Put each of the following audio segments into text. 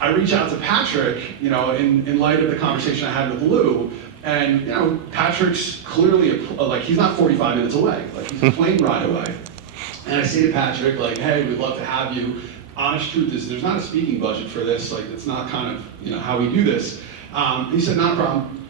I reach out to Patrick, in light of the conversation I had with Lou, and Patrick's clearly he's not 45 minutes away, like he's a plane ride away. And I say to Patrick, like, hey, we'd love to have you. Honest truth is, there's not a speaking budget for this. Like, it's not kind of how we do this. He said, not a problem.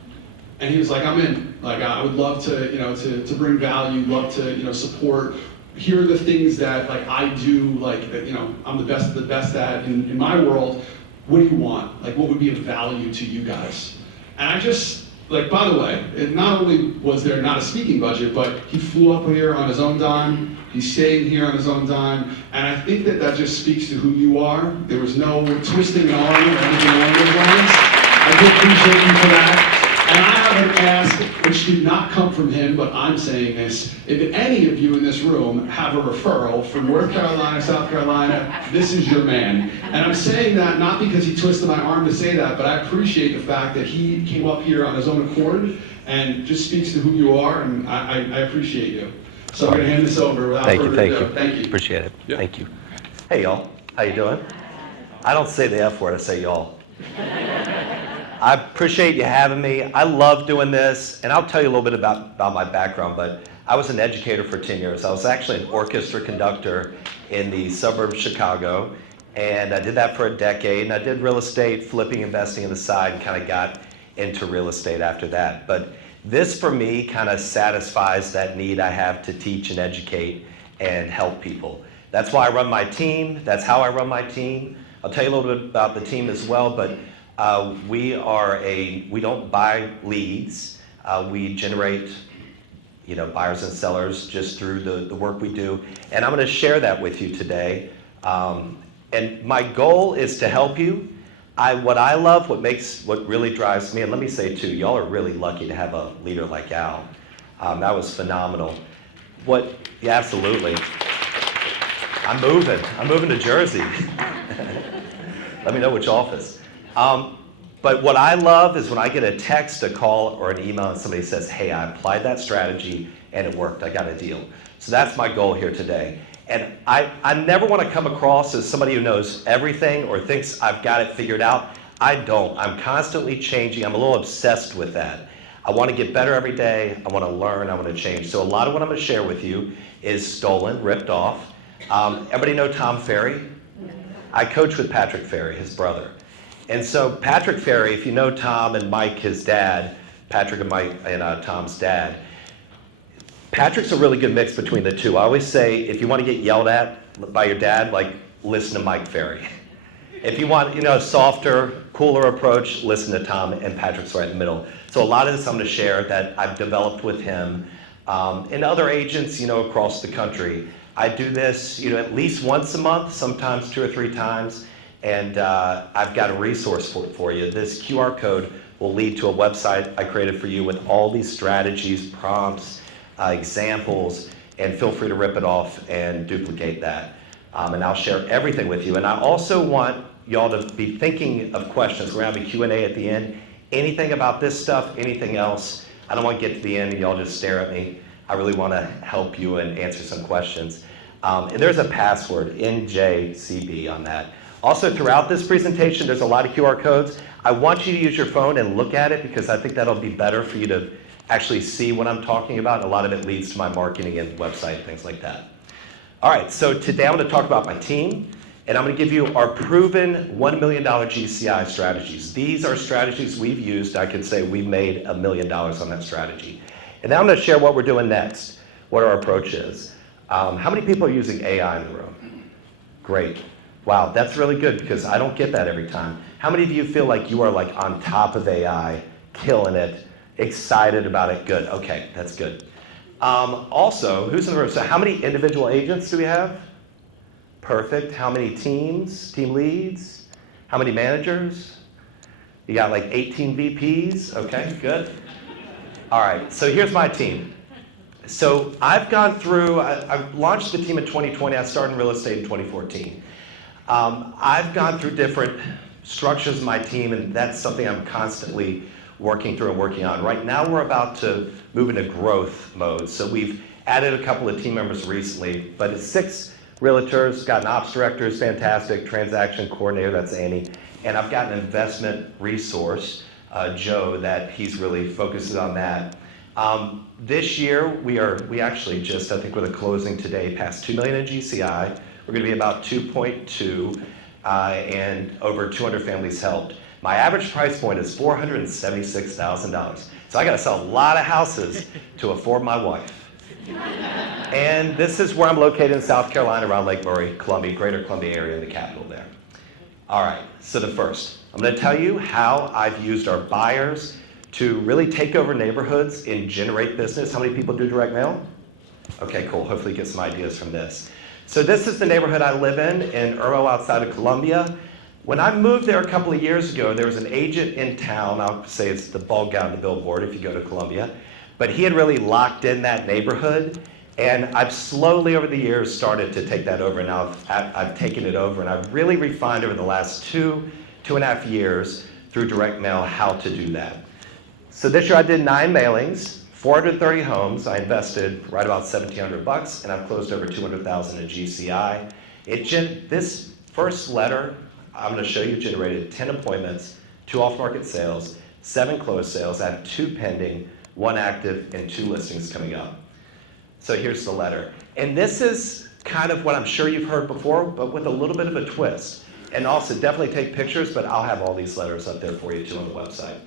And he was like, I'm in. Like, I would love to, to bring value, love to, support. Here are the things that like I do, like that, I'm the best at in my world. What do you want? Like, what would be of value to you guys? And I just, like, by the way, it not only was there not a speaking budget, but he flew up here on his own dime. He's staying here on his own dime. And I think that just speaks to who you are. There was no twisting an arm or anything along those lines. I do appreciate you for that. And I have an ask, which did not come from him, but I'm saying this. If any of you in this room have a referral from North Carolina, South Carolina, this is your man. And I'm saying that not because he twisted my arm to say that, but I appreciate the fact that he came up here on his own accord and just speaks to who you are, and I appreciate you. So I'm going to hand this over without further ado. Thank you. Appreciate it. Yeah. Thank you. Hey, y'all. How you doing? I don't say the F word, I say y'all. I appreciate you having me. I love doing this, and I'll tell you a little bit about my background, but I was an educator for 10 years. I was actually an orchestra conductor in the suburbs of Chicago, and I did that for a decade, and I did real estate, flipping, investing on the side, and kind of got into real estate after that. But this, for me, kind of satisfies that need I have to teach and educate and help people. That's why I run my team. That's how I run my team. I'll tell you a little bit about the team as well, but we don't buy leads. We generate, buyers and sellers just through the work we do. And I'm going to share that with you today. And my goal is to help you. What I love, what really drives me, and let me say too, y'all are really lucky to have a leader like Al. That was phenomenal. Yeah, absolutely. I'm moving to Jersey. Let me know which office. But what I love is when I get a text, a call, or an email and somebody says, hey, I applied that strategy and it worked, I got a deal. So that's my goal here today. And I never want to come across as somebody who knows everything or thinks I've got it figured out. I don't. I'm constantly changing. I'm a little obsessed with that. I want to get better every day. I want to learn. I want to change. So a lot of what I'm going to share with you is stolen, ripped off. Everybody know Tom Ferry? I coach with Patrick Ferry, his brother. And so Patrick Ferry, if you know Tom and Mike, his dad, Patrick and Mike and Tom's dad, Patrick's a really good mix between the two. I always say, if you want to get yelled at by your dad, listen to Mike Ferry. If you want, a softer, cooler approach, listen to Tom, and Patrick's right in the middle. So a lot of this I'm going to share that I've developed with him and other agents, across the country. I do this, at least once a month, sometimes 2 or 3 times, and I've got a resource for you. This QR code will lead to a website I created for you with all these strategies, prompts, examples, and feel free to rip it off and duplicate that. And I'll share everything with you. And I also want y'all to be thinking of questions. We're going to have a Q&A at the end. Anything about this stuff, anything else. I don't want to get to the end and y'all just stare at me. I really want to help you and answer some questions. And there's a password, NJCB, on that. Also, throughout this presentation, there's a lot of QR codes. I want you to use your phone and look at it because I think that'll be better for you to actually see what I'm talking about. And a lot of it leads to my marketing and website and things like that. All right, so today I'm going to talk about my team, and I'm going to give you our proven $1 million GCI strategies. These are strategies we've used. I can say we've made $1 million on that strategy. And now I'm going to share what we're doing next, what our approach is. How many people are using AI in the room? Great. Wow, that's really good because I don't get that every time. How many of you feel like you are on top of AI, killing it, excited about it? Good. Okay, that's good. Also, who's in the room? So how many individual agents do we have? Perfect. How many teams, team leads? How many managers? You got 18 VPs? Okay, good. All right, so here's my team. So I've gone through, I launched the team in 2020. I started in real estate in 2014. I've gone through different structures of my team, and that's something I'm constantly working through and working on. Right now, we're about to move into growth mode. So we've added a couple of team members recently, but it's 6 realtors, got an ops director, who's fantastic, transaction coordinator, that's Annie, And I've got an investment resource, Joe, that he's really focused on that. This year, we actually just, I think with a closing today, passed 2 million in GCI. We're going to be about 2.2, and over 200 families helped. My average price point is $476,000. So I got to sell a lot of houses to afford my wife. And this is where I'm located in South Carolina, around Lake Murray, Columbia, greater Columbia area, in the capital there. All right, so the first, I'm going to tell you how I've used our buyers to really take over neighborhoods and generate business. How many people do direct mail? Okay, cool. Hopefully you get some ideas from this. So this is the neighborhood I live in Irmo, outside of Columbia. When I moved there a couple of years ago, there was an agent in town. I'll say it's the bald guy on the billboard if you go to Columbia. But he had really locked in that neighborhood. And I've slowly over the years started to take that over. And now I've taken it over. And I've really refined over the last 2.5 years through direct mail how to do that. So this year I did 9 mailings, 430 homes. I invested right about $1,700, and I've closed over $200,000 in GCI. This first letter I'm going to show you generated 10 appointments, 2 off-market sales, 7 closed sales. I have 2 pending, 1 active, and 2 listings coming up. So here's the letter. And this is kind of what I'm sure you've heard before, but with a little bit of a twist. And also definitely take pictures, but I'll have all these letters up there for you too on the website.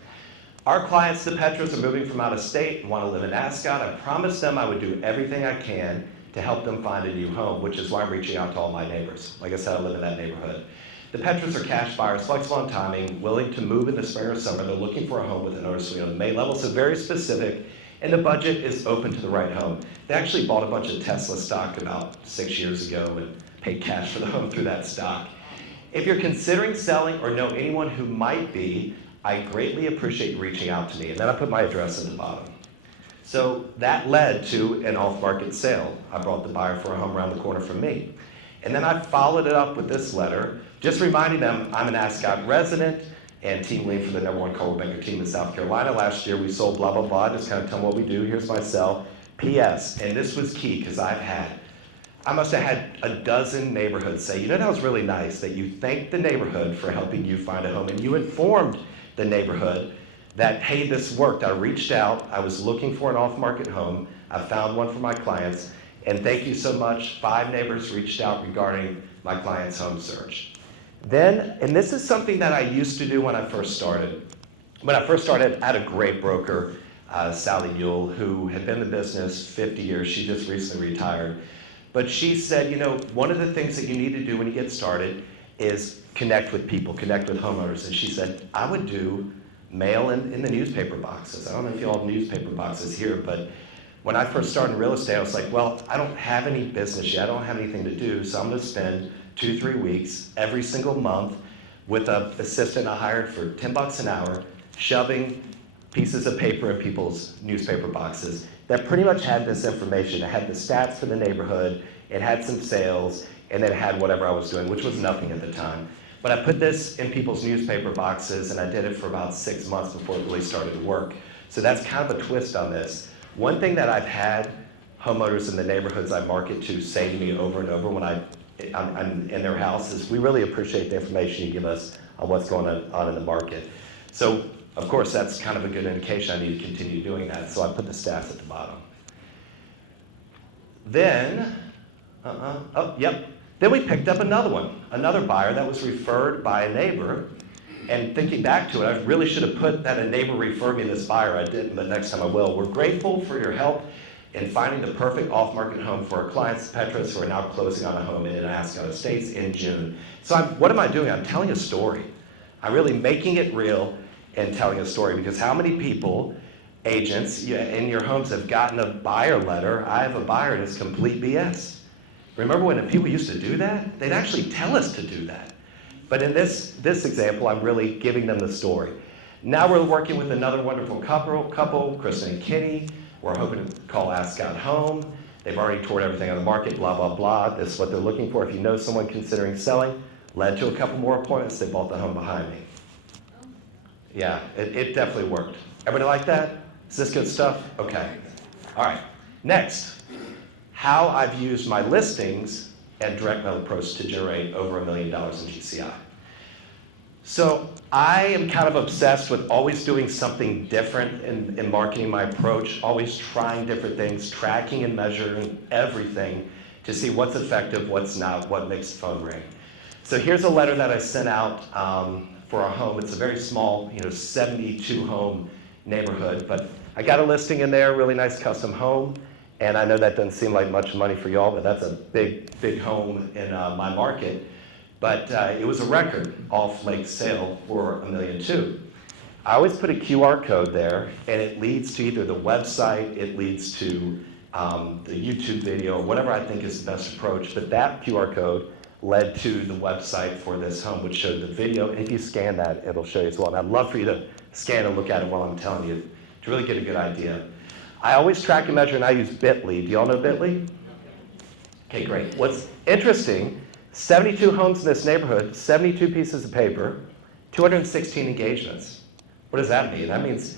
Our clients, the Petras, are moving from out of state and want to live in Ascot. I promised them I would do everything I can to help them find a new home, which is why I'm reaching out to all my neighbors. Like I said, I live in that neighborhood. The Petras are cash buyers, flexible on timing, willing to move in the spring or summer. They're looking for a home with a noticeably on the May level, so very specific, and the budget is open to the right home. They actually bought a bunch of Tesla stock about 6 years ago and paid cash for the home through that stock. If you're considering selling or know anyone who might be, I greatly appreciate you reaching out to me. And then I put my address at the bottom. So that led to an off-market sale. I brought the buyer for a home around the corner from me. And then I followed it up with this letter, just reminding them I'm an Ascot resident and team lead for the #1 Coldwell Banker team in South Carolina. Last year we sold blah, blah, blah, just kind of tell them what we do. Here's my cell. P.S. And this was key because I must have had a dozen neighborhoods say, you know, that was really nice that you thanked the neighborhood for helping you find a home, and you informed the neighborhood that, hey, this worked. I reached out. I was looking for an off-market home. I found one for my clients. And thank you so much. 5 neighbors reached out regarding my client's home search. Then, and this is something that I used to do when I first started. When I first started, I had a great broker, Sally Ewell, who had been in the business 50 years. She just recently retired. But she said, you know, one of the things that you need to do when you get started is connect with people, connect with homeowners. And she said, I would do mail in the newspaper boxes. I don't know if you all have newspaper boxes here, but when I first started in real estate, I was like, well, I don't have any business yet. I don't have anything to do, so I'm going to spend 2-3 weeks every single month with an assistant I hired for $10 an hour, shoving pieces of paper in people's newspaper boxes that pretty much had this information. It had the stats for the neighborhood, it had some sales, and then it had whatever I was doing, which was nothing at the time. But I put this in people's newspaper boxes, and I did it for about 6 months before it really started to work. So that's kind of a twist on this. One thing that I've had homeowners in the neighborhoods I market to say to me over and over when I'm in their house is, we really appreciate the information you give us on what's going on in the market. So, of course, that's kind of a good indication I need to continue doing that. So I put the stats at the bottom. Then, Then we picked up another one, another buyer that was referred by a neighbor. And thinking back to it, I really should have put that a neighbor referred me this buyer. I didn't, but next time I will. We're grateful for your help in finding the perfect off-market home for our clients, Petras, who are now closing on a home in Ascot Estates in June. So what am I doing? I'm telling a story. I'm really making it real and telling a story, because how many people, agents in your homes, have gotten a buyer letter? I have a buyer and it's complete BS. Remember when people used to do that? They'd actually tell us to do that. But in this example, I'm really giving them the story. Now we're working with another wonderful couple, Kristen and Kenny. We're hoping to call Ascot home. They've already toured everything on the market, blah, blah, blah. This is what they're looking for. If you know someone considering selling, led to a couple more appointments. They bought the home behind me. Yeah, it definitely worked. Everybody like that? Is this good stuff? Okay. All right. Next, how I've used my listings and direct mail approach to generate over $1 million in GCI. So I am kind of obsessed with always doing something different in marketing my approach, always trying different things, tracking and measuring everything to see what's effective, what's not, what makes the phone ring. So here's a letter that I sent out for our home. It's a very small, 72 home neighborhood, but I got a listing in there, really nice custom home, and I know that doesn't seem like much money for y'all, but that's a big, big home in my market. But it was a record off-lake sale for $1.2 million. I always put a QR code there, and it leads to either the website, it leads to the YouTube video, or whatever I think is the best approach. But that QR code led to the website for this home, which showed the video. And if you scan that, it'll show you as well. And I'd love for you to scan and look at it while I'm telling you to really get a good idea. I always track and measure, and I use Bitly. Do you all know Bitly? Okay, great. What's interesting, 72 homes in this neighborhood, 72 pieces of paper, 216 engagements. What does that mean? That means,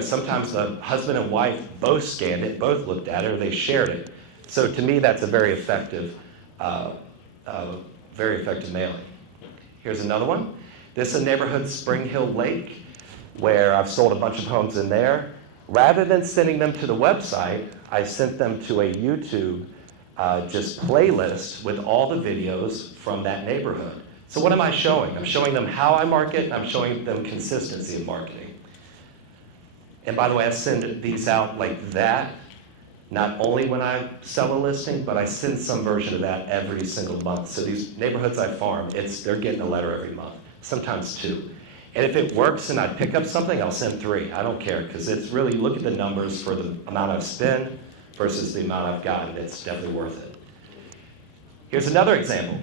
sometimes the husband and wife both scanned it, both looked at it, or they shared it. So to me, that's a very effective mailing. Here's another one. This is a neighborhood, Spring Hill Lake, where I've sold a bunch of homes in there. Rather than sending them to the website, I sent them to a YouTube just playlist with all the videos from that neighborhood. So what am I showing? I'm showing them how I market, and I'm showing them consistency of marketing. And by the way, I send these out like that, not only when I sell a listing, but I send some version of that every single month. So these neighborhoods I farm, they're getting a letter every month, sometimes 2. And if it works and I pick up something, I'll send 3. I don't care, because it's really, look at the numbers for the amount I've spent versus the amount I've gotten. It's definitely worth it. Here's another example.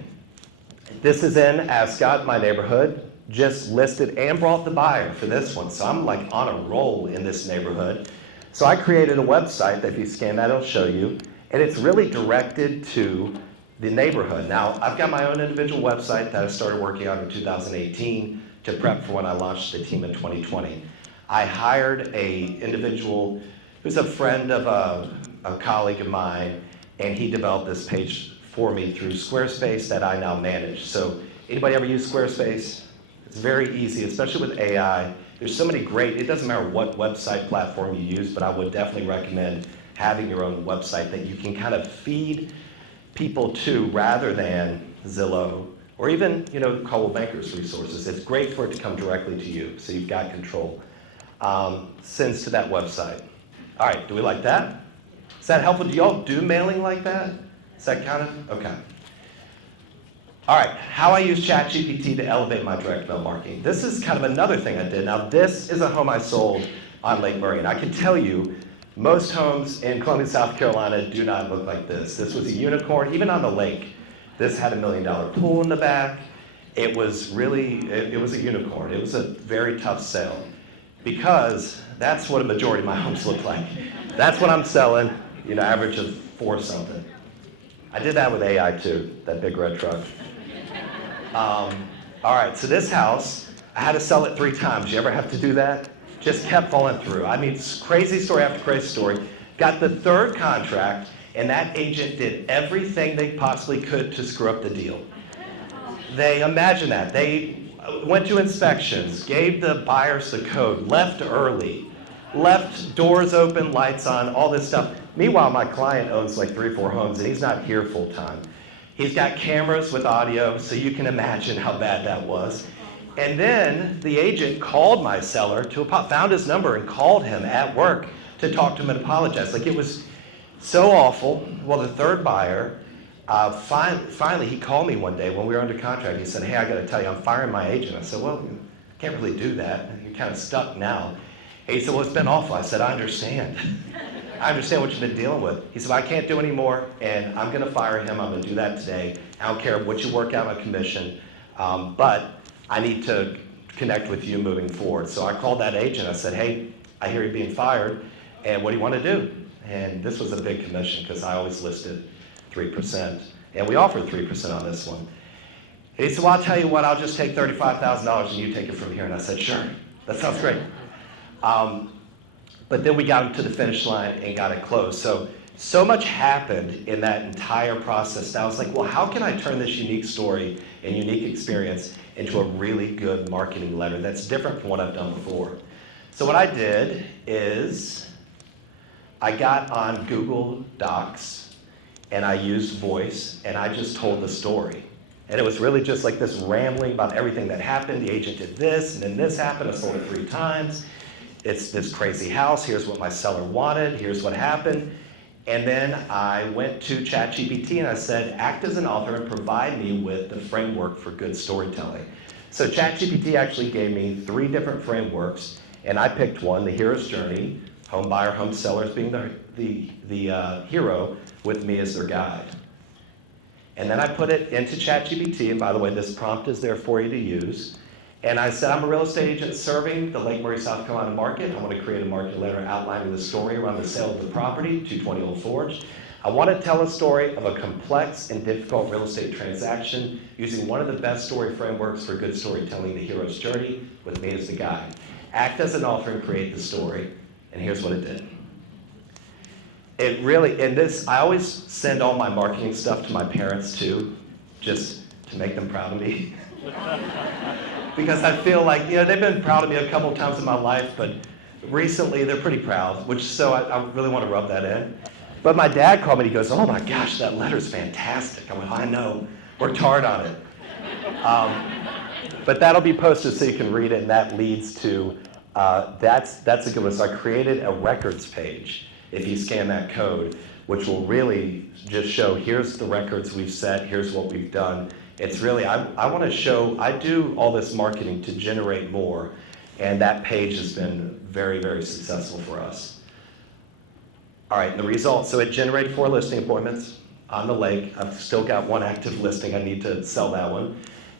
This is in Ascot, my neighborhood. Just listed and brought the buyer for this one. So I'm like on a roll in this neighborhood. So I created a website that if you scan that, it'll show you. And it's really directed to the neighborhood. Now, I've got my own individual website that I started working on in 2018 to prep for when I launched the team in 2020. I hired an individual who's a friend of a colleague of mine, and he developed this page for me through Squarespace that I now manage. So anybody ever use Squarespace? It's very easy, especially with AI. There's so many great, it doesn't matter what website platform you use, but I would definitely recommend having your own website that you can kind of feed people to rather than Zillow or even, Coldwell Banker's resources. It's great for it to come directly to you, so you've got control. Sends to that website. All right, do we like that? Is that helpful? Do y'all do mailing like that? Is that kind of, okay. All right, how I use ChatGPT to elevate my direct mail marketing. This is kind of another thing I did. Now, this is a home I sold on Lake Murray, and I can tell you, most homes in Columbia, South Carolina do not look like this. This was a unicorn, even on the lake. This had $1 million pool in the back. It was really, it was a unicorn. It was a very tough sale because that's what a majority of my homes look like. That's what I'm selling, average of 4 something. I did that with AI too, that big red truck. All right, so this house, I had to sell it 3 times. You ever have to do that? Just kept falling through. I mean, crazy story after crazy story. Got the 3rd contract, and that agent did everything they possibly could to screw up the deal. Imagine that. They went to inspections, gave the buyers the code, left early, left doors open, lights on, all this stuff. Meanwhile, my client owns like 3 or 4 homes, and he's not here full time. He's got cameras with audio, so you can imagine how bad that was. And then the agent called my seller, found his number and called him at work to talk to him and apologize. Like, it was so awful. Well, the 3rd buyer, finally he called me one day when we were under contract. He said, "Hey, I got to tell you, I'm firing my agent." I said, "Well, you can't really do that. You're kind of stuck now." And he said, "Well, it's been awful." I said, "I understand. I understand what you've been dealing with." He said, "I can't do any more, and I'm going to fire him. I'm going to do that today. I don't care what you work out on commission, but I need to connect with you moving forward." So I called that agent. I said, "Hey, I hear you're being fired, and what do you want to do?" And this was a big commission because I always listed 3%, and we offered 3% on this one. And he said, "Well, I'll tell you what, I'll just take $35,000 and you take it from here." And I said, "Sure, that sounds great." But then we got him to the finish line and got it closed. So much happened in that entire process. Now I was like, well, how can I turn this unique story and unique experience into a really good marketing letter that's different from what I've done before. So what I did is I got on Google Docs and I used voice and I just told the story. And it was really just like this rambling about everything that happened. The agent did this and then this happened. I sold it 3 times. It's this crazy house. Here's what my seller wanted. Here's what happened. And then I went to ChatGPT and I said, act as an author and provide me with the framework for good storytelling. So ChatGPT actually gave me 3 different frameworks, and I picked one, the hero's journey, home buyer, home sellers being the hero, with me as their guide. And then I put it into ChatGPT, and by the way, this prompt is there for you to use. And I said, I'm a real estate agent serving the Lake Murray, South Carolina market. I want to create a market letter outlining the story around the sale of the property, 220 Old Forge. I want to tell a story of a complex and difficult real estate transaction using one of the best story frameworks for good storytelling, the hero's journey, with me as the guide. Act as an author and create the story, and here's what it did. It really, and this, I always send all my marketing stuff to my parents too, just to make them proud of me. Because I feel like, they've been proud of me a couple of times in my life, but recently they're pretty proud, so I really want to rub that in. But my dad called me and he goes, oh my gosh, that letter's fantastic. I went, I know, worked hard on it. But that'll be posted so you can read it, and that leads to, that's a good one. So I created a records page, if you scan that code, which will really just show, here's the records we've set, here's what we've done. It's really, I want to show, I do all this marketing to generate more, and that page has been very, very successful for us. All right, the results, so it generated 4 listing appointments on the lake. I've still got 1 active listing, I need to sell that one.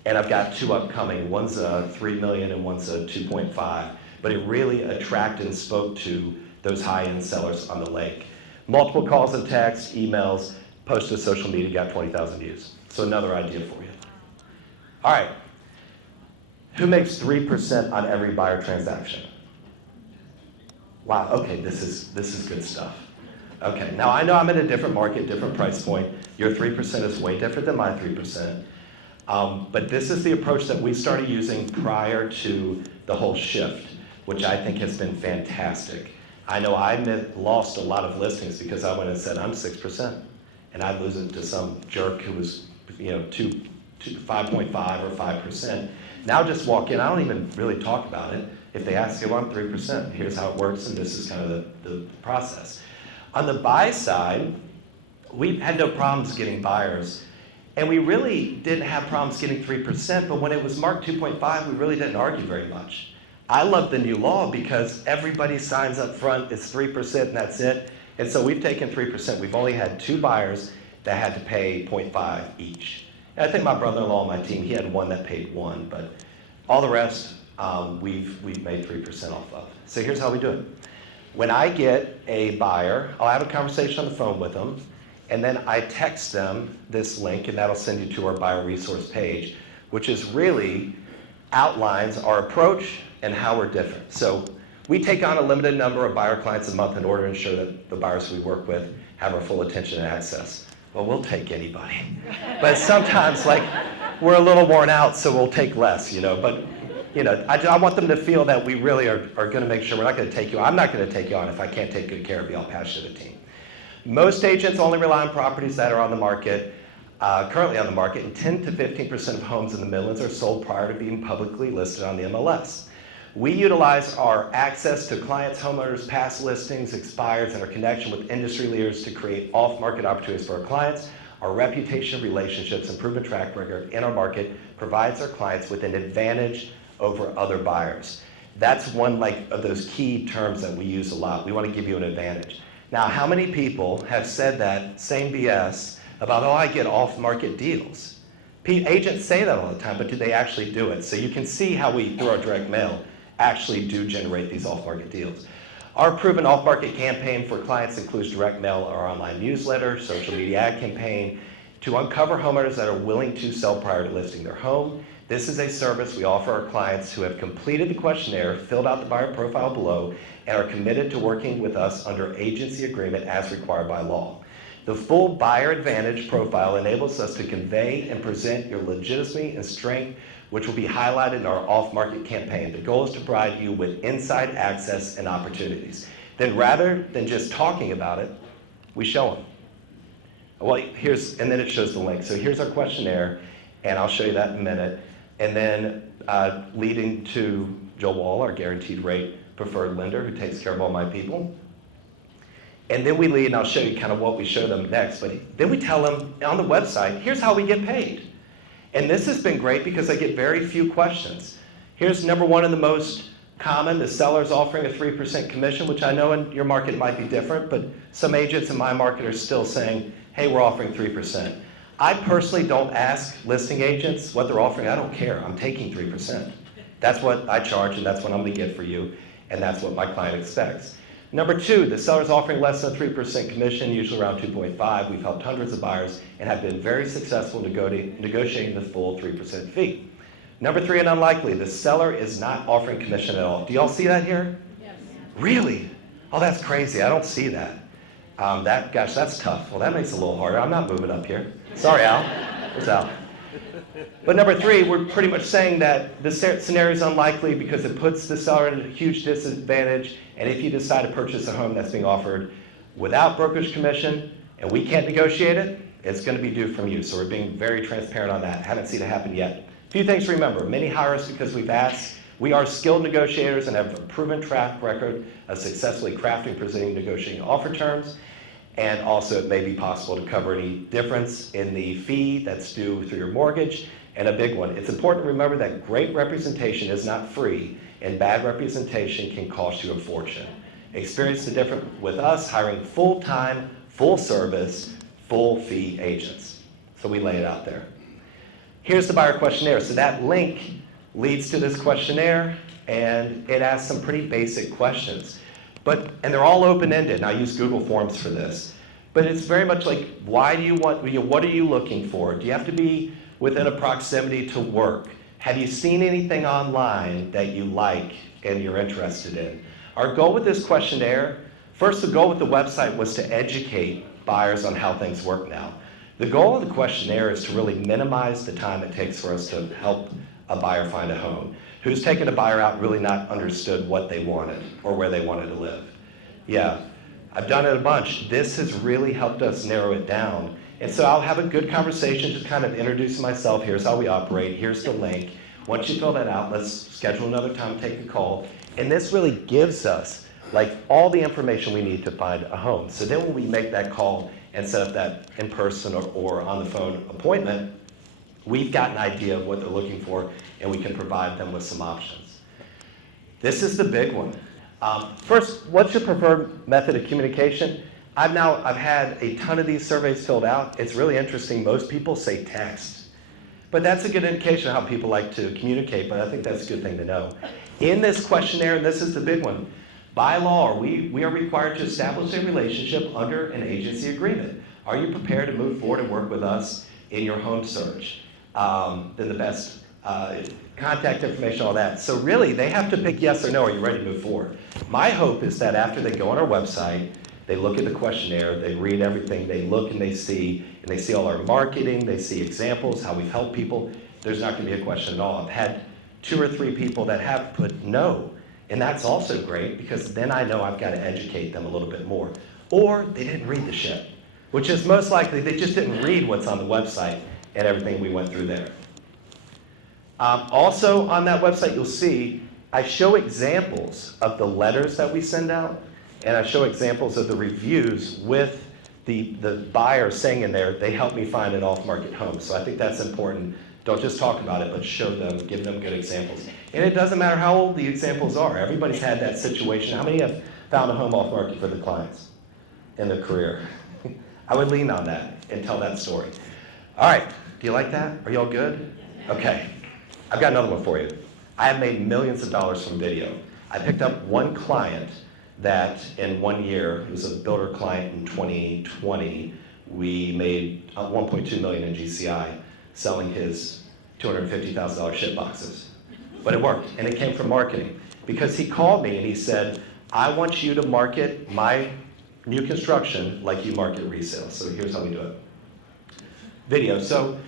And I've got 2 upcoming, one's a $3 million and one's a 2.5. But it really attracted and spoke to those high-end sellers on the lake. Multiple calls and texts, emails, posted to social media, got 20,000 views. So another idea for you. All right, who makes 3% on every buyer transaction? Wow, okay, this is good stuff. Okay, now I know I'm in a different market, different price point. Your 3% is way different than my 3%. But this is the approach that we started using prior to the whole shift, which I think has been fantastic. I know I lost a lot of listings because I went and said, I'm 6%. And I'd lose it to some jerk who was 5.5 or 5%. Now just walk in, I don't even really talk about it. If they ask you, well, I'm 3%, here's how it works, and this is kind of the process. On the buy side, we had no problems getting buyers. And we really didn't have problems getting 3%, but when it was marked 2.5, we really didn't argue very much. I love the new law because everybody signs up front, it's 3% and that's it. And so we've taken 3%. We've only had 2 buyers that had to pay 0.5 each. And I think my brother-in-law on my team, he had 1 that paid 1, but all the rest we've made 3% off of. So here's how we do it. When I get a buyer, I'll have a conversation on the phone with them, and then I text them this link, and that'll send you to our buyer resource page, which is really outlines our approach and how we're different. So we take on a limited number of buyer clients a month in order to ensure that the buyers we work with have our full attention and access. Well, we'll take anybody. But sometimes, we're a little worn out, so we'll take less, But, I want them to feel that we really are going to make sure we're not going to take you on. I'm not going to take you on if I can't take good care of you. I'll pass you to the team. Most agents only rely on properties that are on the market, currently on the market, and 10 to 15% of homes in the Midlands are sold prior to being publicly listed on the MLS. We utilize our access to clients, homeowners, past listings, expireds, and our connection with industry leaders to create off-market opportunities for our clients. Our reputation, relationships, and proven track record in our market provides our clients with an advantage over other buyers. That's one of those key terms that we use a lot. We want to give you an advantage. Now, how many people have said that same BS about, oh, I get off-market deals? Agents say that all the time, but do they actually do it? So you can see how we, through our direct mail, actually do generate these off-market deals. Our proven off-market campaign for clients includes direct mail, our online newsletter, social media ad campaign, to uncover homeowners that are willing to sell prior to listing their home. This is a service we offer our clients who have completed the questionnaire, filled out the buyer profile below, and are committed to working with us under agency agreement as required by law. The full buyer advantage profile enables us to convey and present your legitimacy and strength, which will be highlighted in our off-market campaign. The goal is to provide you with inside access and opportunities. Then rather than just talking about it, we show them. Well, and then it shows the link. So here's our questionnaire, and I'll show you that in a minute. And then leading to Joel Wall, our guaranteed rate preferred lender who takes care of all my people. And then we lead, and I'll show you kind of what we show them next. But then we tell them on the website, here's how we get paid. And this has been great because I get very few questions. Here's number one and the most common, the seller's offering a 3% commission, which I know in your market might be different, but some agents in my market are still saying, hey, we're offering 3%. I personally don't ask listing agents what they're offering. I don't care. I'm taking 3%. That's what I charge, and that's what I'm going to get for you, and that's what my client expects. Number two, the seller's offering less than 3% commission, usually around 2.5. We've helped hundreds of buyers and have been very successful negotiating the full 3% fee. Number three, and unlikely, the seller is not offering commission at all. Do y'all see that here? Yes. Really? Oh, that's crazy. I don't see that. Gosh, that's tough. Well, that makes it a little harder. I'm not moving up here. Sorry, Al. Where's Al? But number three, we're pretty much saying that the scenario is unlikely because it puts the seller at a huge disadvantage. And if you decide to purchase a home that's being offered without brokerage commission and we can't negotiate it, it's going to be due from you. So we're being very transparent on that. Haven't seen it happen yet. A few things to remember. Many hire us because we've asked. We are skilled negotiators and have a proven track record of successfully crafting, presenting, negotiating offer terms. And also it may be possible to cover any difference in the fee that's due through your mortgage. And a big one, it's important to remember that great representation is not free, and bad representation can cost you a fortune. Experience the difference with us hiring full-time, full-service, full-fee agents. So we lay it out there. Here's the buyer questionnaire. So that link leads to this questionnaire, and it asks some pretty basic questions. And they're all open-ended, and I use Google Forms for this. But it's very much like, why do you want, what are you looking for? Do you have to be within a proximity to work? Have you seen anything online that you like and you're interested in? Our goal with this questionnaire, first the goal with the website was to educate buyers on how things work now. The goal of the questionnaire is to really minimize the time it takes for us to help a buyer find a home. Who's taken a buyer out really not understood what they wanted or where they wanted to live. Yeah, I've done it a bunch. This has really helped us narrow it down. And so I'll have a good conversation, just kind of introduce myself. Here's how we operate. Here's the link. Once you fill that out, let's schedule another time, take a call. And this really gives us like all the information we need to find a home. So then when we make that call and set up that in-person or on the phone appointment, we've got an idea of what they're looking for, and we can provide them with some options. This is the big one. First, what's your preferred method of communication? I've had a ton of these surveys filled out. It's really interesting. Most people say text. But that's a good indication of how people like to communicate, but I think that's a good thing to know. In this questionnaire, and this is the big one, by law, we are required to establish a relationship under an agency agreement. Are you prepared to move forward and work with us in your home search? Then the best contact information, all that. So really, they have to pick yes or no. Are you ready to move forward? My hope is that after they go on our website, they look at the questionnaire, they read everything, they look and they see all our marketing, they see examples, how we've helped people. There's not going to be a question at all. I've had 2 or 3 people that have put no, and that's also great because then I know I've got to educate them a little bit more. Or they didn't read the shit, which is most likely they just didn't read what's on the website and everything we went through there. Also on that website, you'll see I show examples of the letters that we send out, and I show examples of the reviews with the buyer saying in there, they helped me find an off-market home. So I think that's important. Don't just talk about it, but show them, give them good examples. And it doesn't matter how old the examples are. Everybody's had that situation. How many have found a home off-market for their clients in their career? I would lean on that and tell that story. All right, do you like that? Are y'all good? Okay, I've got another one for you. I have made millions of dollars from video. I picked up one client that in 1 year, it was a builder client in 2020, we made $1.2 million in GCI selling his $250,000 ship boxes. But it worked, and it came from marketing. Because he called me and he said, I want you to market my new construction like you market resale. So here's how we do it. Video. So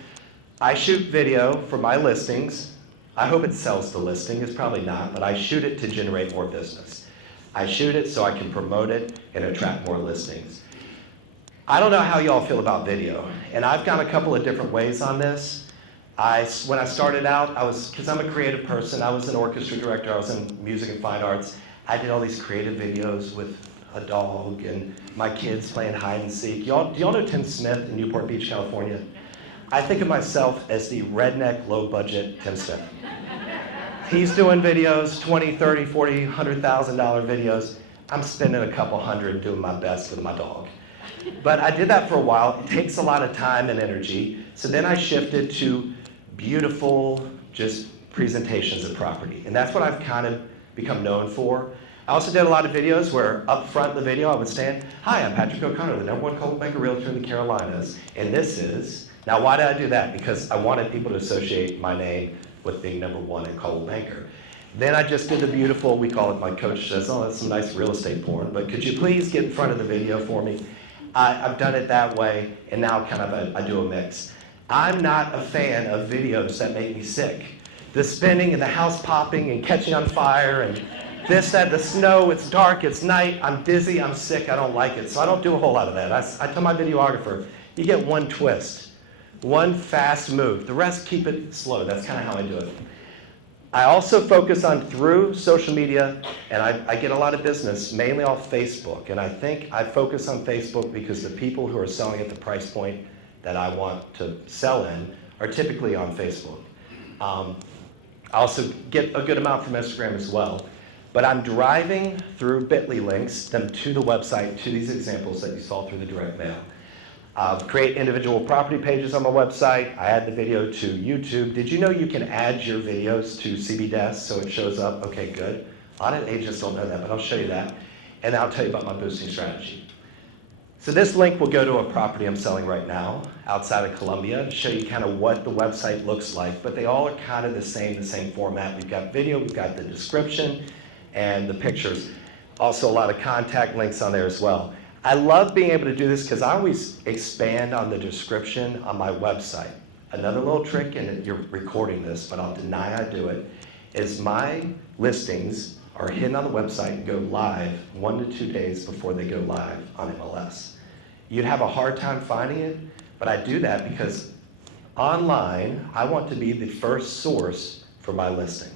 I shoot video for my listings. I hope it sells the listing. It's probably not, but I shoot it to generate more business. I shoot it so I can promote it and attract more listings. I don't know how y'all feel about video, and I've gone a couple of different ways on this. When I started out, because I'm a creative person, I was an orchestra director, I was in music and fine arts. I did all these creative videos with a dog and my kids playing hide and seek. Do y'all know Tim Smith in Newport Beach, California? I think of myself as the redneck, low-budget Tim Smith. He's doing videos, $20, $30, $40, $100,000 videos. I'm spending a couple hundred doing my best with my dog. But I did that for a while. It takes a lot of time and energy. So then I shifted to beautiful, just presentations of property. And that's what I've kind of become known for. I also did a lot of videos where up front of the video I would stand, "Hi, I'm Patrick O'Connor, the #1 Coldwell Banker Realtor in the Carolinas, and this is..." Now, why did I do that? Because I wanted people to associate my name with being #1 in Coldwell Banker. Then I just did the beautiful, we call it, my coach says, "Oh, that's some nice real estate porn, but could you please get in front of the video for me?" I've done it that way, and now kind of I do a mix. I'm not a fan of videos that make me sick. The spinning and the house popping and catching on fire and this, that, the snow, it's dark, it's night, I'm dizzy, I'm sick, I don't like it. So I don't do a whole lot of that. I tell my videographer, you get one twist, one fast move. The rest, keep it slow. That's kind of how I do it. I also focus on through social media, and I get a lot of business, mainly off Facebook. And I think I focus on Facebook because the people who are selling at the price point that I want to sell in are typically on Facebook. I also get a good amount from Instagram as well. But I'm driving through bit.ly links them to the website, to these examples that you saw through the direct mail. Create individual property pages on my website. I add the video to YouTube. Did you know you can add your videos to CB Desk so it shows up? Okay, good. A lot of agents don't know that, but I'll show you that. And I'll tell you about my boosting strategy. So this link will go to a property I'm selling right now outside of Columbia to show you kind of what the website looks like, but they all are kind of the same format. We've got video, we've got the description, and the pictures. Also a lot of contact links on there as well. I love being able to do this because I always expand on the description on my website. Another little trick, and you're recording this, but I'll deny I do it, is my listings are hidden on the website and go live 1 to 2 days before they go live on MLS. You'd have a hard time finding it, but I do that because online, I want to be the first source for my listing.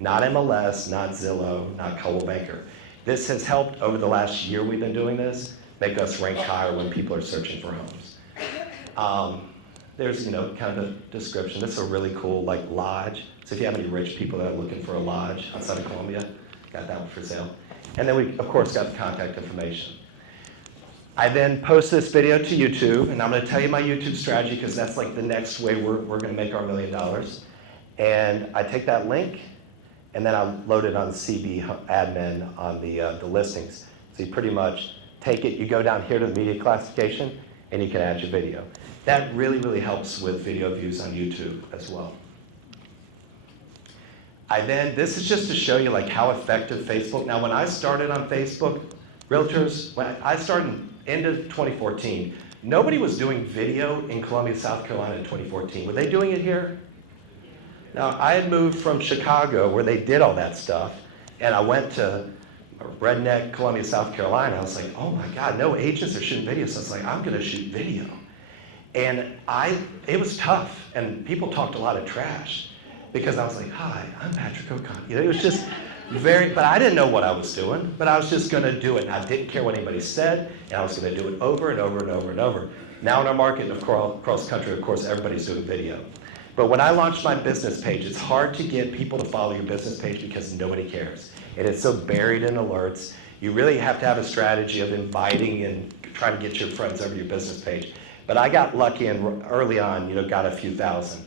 Not MLS, not Zillow, not Coldwell Banker. This has helped over the last year we've been doing this, make us rank higher when people are searching for homes. There's, kind of a description. This is a really cool, lodge. So if you have any rich people that are looking for a lodge outside of Columbia, got that one for sale. And then we, of course, got the contact information. I then post this video to YouTube, and I'm going to tell you my YouTube strategy because that's like the next way we're going to make our $1 million. And I take that link, and then I load it on CB admin on the listings. So you pretty much take it, you go down here to the media classification, and you can add your video. That really, really helps with video views on YouTube as well. This is just to show you how effective Facebook. Now, when I started on Facebook, realtors, when I started end of 2014, nobody was doing video in Columbia, South Carolina in 2014. Were they doing it here? Now, I had moved from Chicago where they did all that stuff, and I went to redneck Columbia, South Carolina. I was like, oh my God, no agents are shooting video. So I was like, I'm gonna shoot video. And it was tough, and people talked a lot of trash because I was like, hi, I'm Patrick O'Connor. It was just but I didn't know what I was doing, but I was just gonna do it. And I didn't care what anybody said, and I was gonna do it over and over and over and over. Now in our market, across the country, of course, everybody's doing video. But when I launched my business page, it's hard to get people to follow your business page because nobody cares. And it's so buried in alerts. You really have to have a strategy of inviting and trying to get your friends over your business page. But I got lucky and early on, got a few thousand.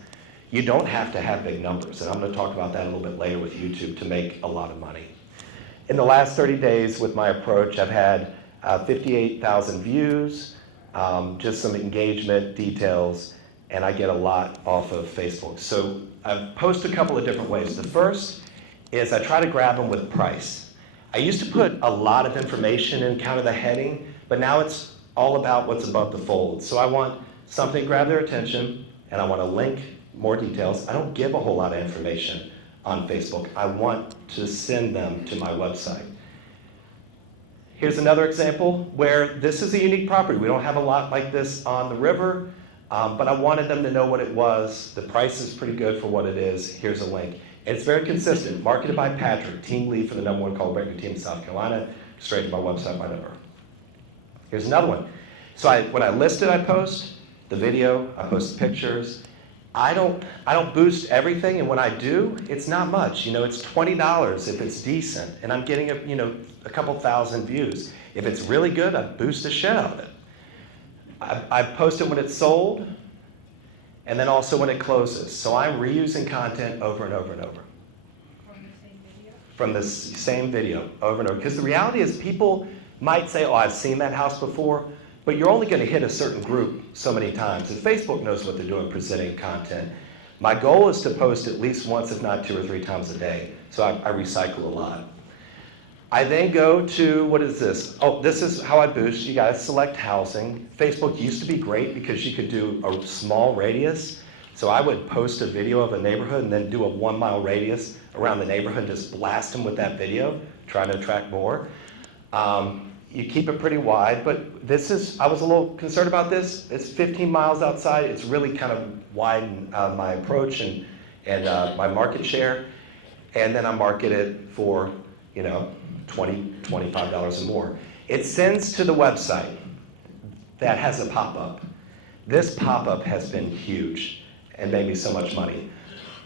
You don't have to have big numbers, and I'm going to talk about that a little bit later with YouTube to make a lot of money. In the last 30 days with my approach, I've had 58,000 views, just some engagement details, and I get a lot off of Facebook. So I post a couple of different ways. The first is I try to grab them with price. I used to put a lot of information in kind of the heading, but now it's all about what's above the fold. So I want something to grab their attention, and I want to link more details. I don't give a whole lot of information on Facebook. I want to send them to my website. Here's another example where this is a unique property. We don't have a lot like this on the river, but I wanted them to know what it was. The price is pretty good for what it is. Here's a link. And it's very consistent. Marketed by Patrick, team lead for the #1 call breaking team in South Carolina. Straight to my website, my number. Here's another one. So when I list it, I post the video, I post the pictures. I don't boost everything, and when I do, it's not much. It's $20 if it's decent, and I'm getting a couple thousand views. If it's really good, I boost the shit out of it. I post it when it's sold, and then also when it closes. So I'm reusing content over and over and over. From the same video, over and over. Because the reality is people might say, oh, I've seen that house before, but you're only going to hit a certain group so many times. And Facebook knows what they're doing presenting content. My goal is to post at least once, if not 2 or 3 times a day. So I recycle a lot. I then go to, what is this? Oh, this is how I boost. You guys select housing. Facebook used to be great because you could do a small radius. So I would post a video of a neighborhood and then do a 1-mile radius around the neighborhood and just blast them with that video, trying to attract more. You keep it pretty wide, but I was a little concerned about this. It's 15 miles outside. It's really kind of widened my approach and my market share. And then I market it for, $20, $25 and more. It sends to the website that has a pop-up. This pop-up has been huge and made me so much money.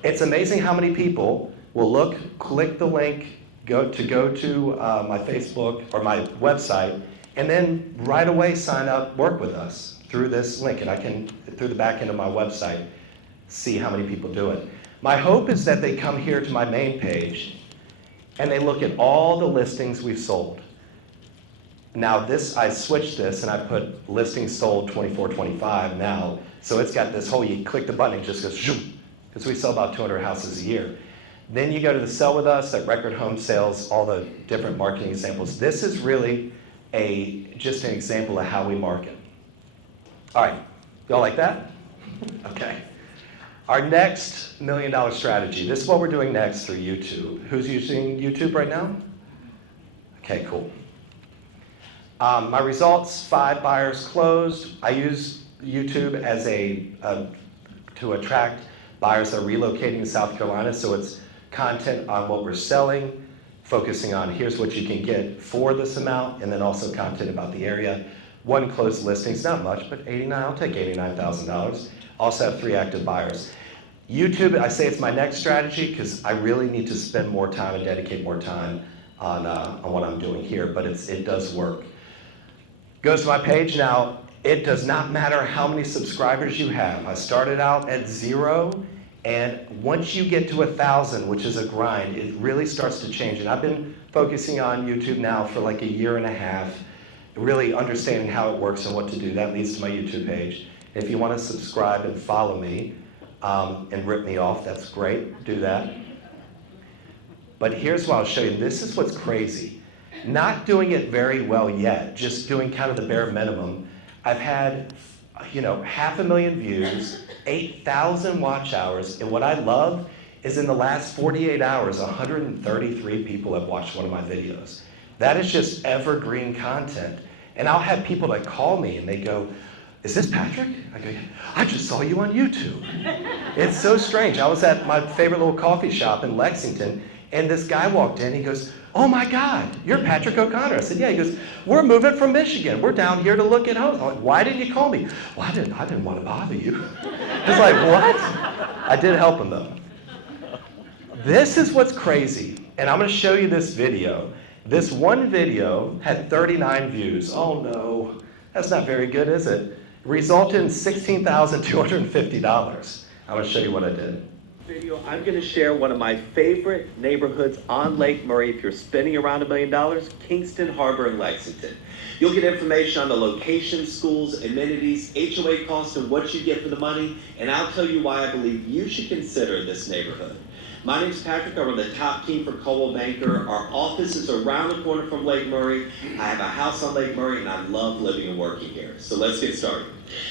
It's amazing how many people will click the link, go to my Facebook or my website, and then right away sign up, work with us through this link. And I can, through the back end of my website, see how many people do it. My hope is that they come here to my main page and they look at all the listings we've sold. Now I switched this and I put listings sold 24-25 now. So it's got this whole, you click the button, it just goes zoom, because we sell about 200 houses a year. Then you go to the Sell With Us, at Record Home Sales, all the different marketing examples. This is really just an example of how we market. All right, y'all like that? Okay. Our next $1 million strategy. This is what we're doing next through YouTube. Who's using YouTube right now? Okay, cool. My results, 5 buyers closed. I use YouTube as to attract buyers that are relocating to South Carolina, so it's content on what we're selling, focusing on here's what you can get for this amount, and then also content about the area. 1 closed listing, it's not much, but I'll take $89,000. Also have 3 active buyers. YouTube, I say it's my next strategy because I really need to spend more time and dedicate more time on what I'm doing here, but it does work. Goes to my page now. It does not matter how many subscribers you have. I started out at 0, and once you get to 1,000, which is a grind, it really starts to change. And I've been focusing on YouTube now for like 1.5 years, really understanding how it works and what to do. That leads to my YouTube page. If you want to subscribe and follow me and rip me off, that's great. Do that. But here's what I'll show you. This is what's crazy. Not doing it very well yet, just doing kind of the bare minimum. I've had, 500,000 views, 8,000 watch hours, and what I love is in the last 48 hours, 133 people have watched one of my videos. That is just evergreen content. And I'll have people that call me and they go, is this Patrick? I go, I just saw you on YouTube. It's so strange. I was at my favorite little coffee shop in Lexington, and this guy walked in, he goes, oh my God, you're Patrick O'Connor. I said, yeah. He goes, we're moving from Michigan. We're down here to look at homes. I'm like, why didn't you call me? Well, I didn't want to bother you. He's like, what? I did help him though. This is what's crazy. And I'm going to show you this video. This one video had 39 views. Oh no, that's not very good, is it? Resulted in $16,250. I'm going to show you what I did. Video, I'm going to share one of my favorite neighborhoods on Lake Murray. If you're spending around $1 million, Kingston Harbor in Lexington. You'll get information on the location, schools, amenities, HOA costs, and what you get for the money. And I'll tell you why I believe you should consider this neighborhood. My name's Patrick. I run the top team for Coldwell Banker. Our office is around the corner from Lake Murray. I have a house on Lake Murray, and I love living and working here. So let's get started.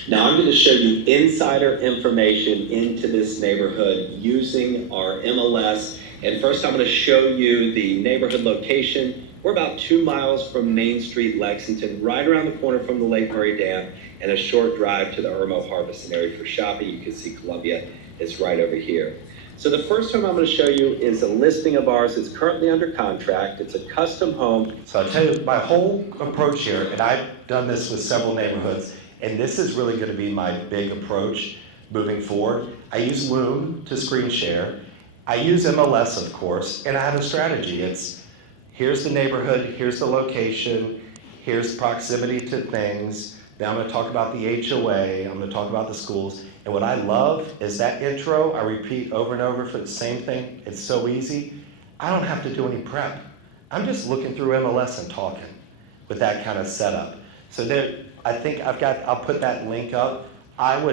Now I'm going to show you insider information into this neighborhood using our MLS. And first I'm going to show you the neighborhood location. We're about 2 miles from Main Street, Lexington, right around the corner from the Lake Murray Dam, and a short drive to the Irmo Harvesting area for shopping. You can see Columbia is right over here. So the first home I'm going to show you is a listing of ours. It's currently under contract. It's a custom home. So I'll tell you my whole approach here, and I've done this with several neighborhoods, and this is really going to be my big approach moving forward. I use Loom to screen share. I use MLS, of course, and I have a strategy. It's here's the neighborhood, here's the location, here's proximity to things. Now I'm going to talk about the HOA, I'm going to talk about the schools. And what I love is that intro, I repeat over and over for the same thing. It's so easy. I don't have to do any prep. I'm just looking through MLS and talking with that kind of setup. So there, I think I'll put that link up. I've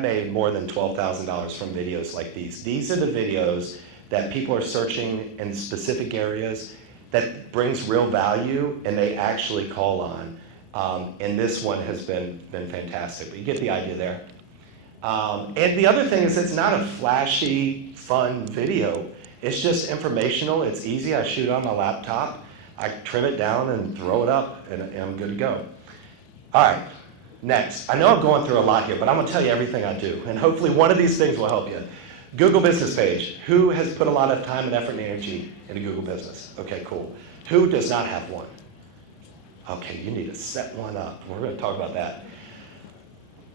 made more than $12,000 from videos like these. These are the videos that people are searching in specific areas that brings real value and they actually call on. And this one has been fantastic, but you get the idea there. And the other thing is it's not a flashy, fun video. It's just informational, it's easy. I shoot on my laptop, I trim it down and throw it up, and I'm good to go. All right, next. I know I'm going through a lot here, but I'm gonna tell you everything I do, and hopefully one of these things will help you. Google business page. Who has put a lot of time and effort and energy into Google business? Okay, cool. Who does not have one? Okay, you need to set one up. We're gonna talk about that.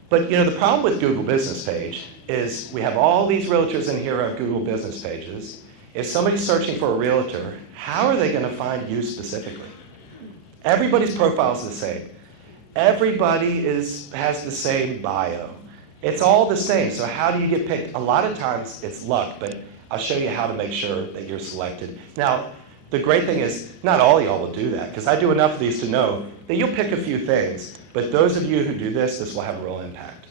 But the problem with Google business page is we have all these realtors in here who have Google business pages. If somebody's searching for a realtor, how are they gonna find you specifically? Everybody's profile is the same. Everybody has the same bio. It's all the same, so how do you get picked? A lot of times it's luck, but I'll show you how to make sure that you're selected. Now, the great thing is, not all y'all will do that, because I do enough of these to know that you'll pick a few things, but those of you who do this will have a real impact.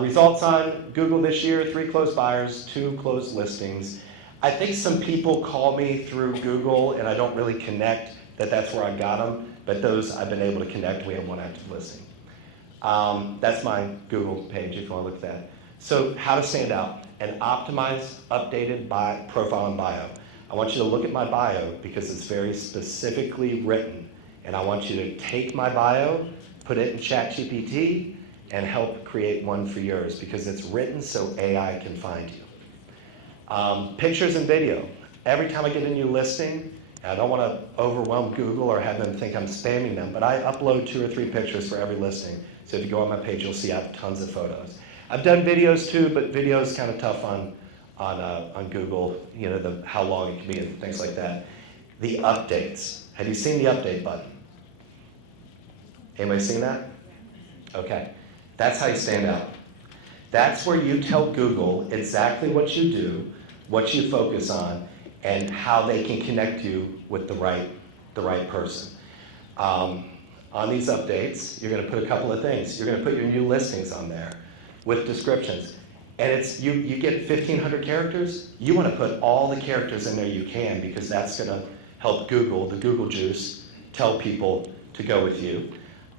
Results on Google this year, 3 closed buyers, 2 closed listings. I think some people call me through Google and I don't really connect that that's where I got them, but those I've been able to connect. We have 1 active listing. That's my Google page if you want to look at that. So how to stand out, an optimized, updated profile and bio. I want you to look at my bio because it's very specifically written, and I want you to take my bio, put it in ChatGPT, and help create one for yours because it's written so AI can find you. Pictures and video. Every time I get a new listing, I don't want to overwhelm Google or have them think I'm spamming them, but I upload 2 or 3 pictures for every listing. So if you go on my page, you'll see I have tons of photos. I've done videos too, but video is kind of tough on Google, how long it can be and things like that. The updates. Have you seen the update button? Anybody seen that? Okay. That's how you stand out. That's where you tell Google exactly what you do, what you focus on, and how they can connect you with the right person. On these updates, you're going to put a couple of things. You're going to put your new listings on there with descriptions. And it's you get 1,500 characters. You want to put all the characters in there you can because that's going to help Google, the Google juice, tell people to go with you.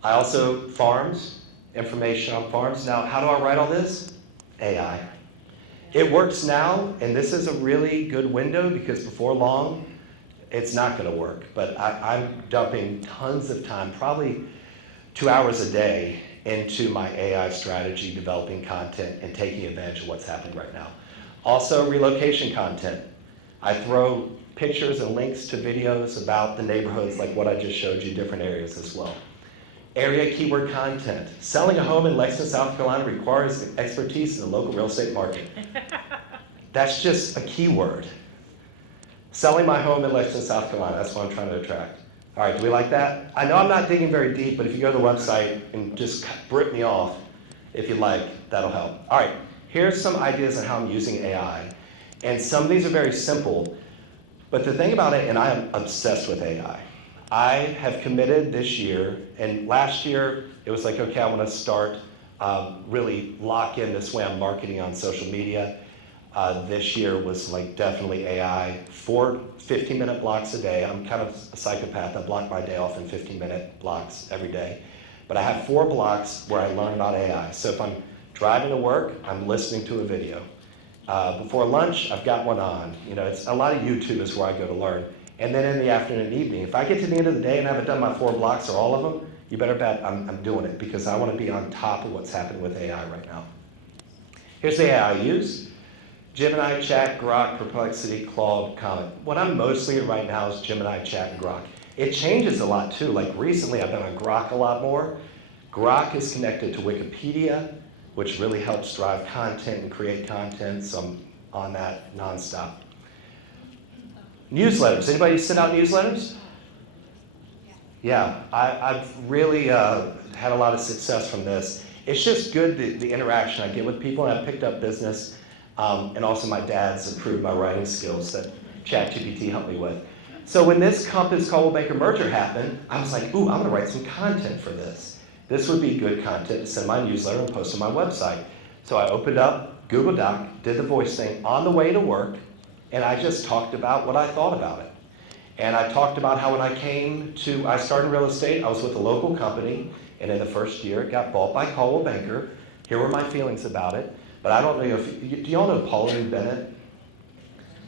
I also, farms, information on farms. Now, how do I write all this? AI. It works now, and this is a really good window because before long, it's not going to work. But I'm dumping tons of time, probably 2 hours a day, into my AI strategy, developing content, and taking advantage of what's happening right now. Also, relocation content. I throw pictures and links to videos about the neighborhoods like what I just showed you, different areas as well. Area keyword content. Selling a home in Lexington, South Carolina requires expertise in the local real estate market. That's just a keyword. Selling my home in Lexington, South Carolina, that's what I'm trying to attract. All right, do we like that? I know I'm not digging very deep, but if you go to the website and just rip me off, if you like, that'll help. All right, here's some ideas on how I'm using AI. And some of these are very simple, but the thing about it, and I am obsessed with AI. I have committed this year, and last year it was like, okay, I want to start really lock in this way I'm marketing on social media. this year was like definitely AI. 4 15-minute blocks a day. I'm kind of a psychopath. I block my day off in 15-minute blocks every day. But I have 4 blocks where I learn about AI. So if I'm driving to work, I'm listening to a video. Before lunch, I've got one on. You know, it's a lot of YouTube is where I go to learn. And then in the afternoon and evening, if I get to the end of the day and I haven't done my 4 blocks or all of them, you better bet I'm doing it because I want to be on top of what's happening with AI right now. Here's the AI I use. Gemini, Chat, Grok, Perplexity, Claude, Comet. What I'm mostly at right now is Gemini, Chat, and Grok. It changes a lot too. Like recently I've been on Grok a lot more. Grok is connected to Wikipedia, which really helps drive content and create content, so I'm on that nonstop. Newsletters. Anybody send out newsletters? Yeah, I've really had a lot of success from this. It's just good, the interaction I get with people, and I've picked up business, and also my dad's improved my writing skills that ChatGPT helped me with. So when this Compass Coldwell Banker merger happened, I was like, ooh, I'm gonna write some content for this. This would be good content to send my newsletter and post on my website. So I opened up Google Doc, did the voice thing on the way to work, and I just talked about what I thought about it. And I talked about how when I started in real estate, I was with a local company, and in the first year, it got bought by Coldwell Banker. Here were my feelings about it. But I don't know if, do y'all know Pauline Bennett?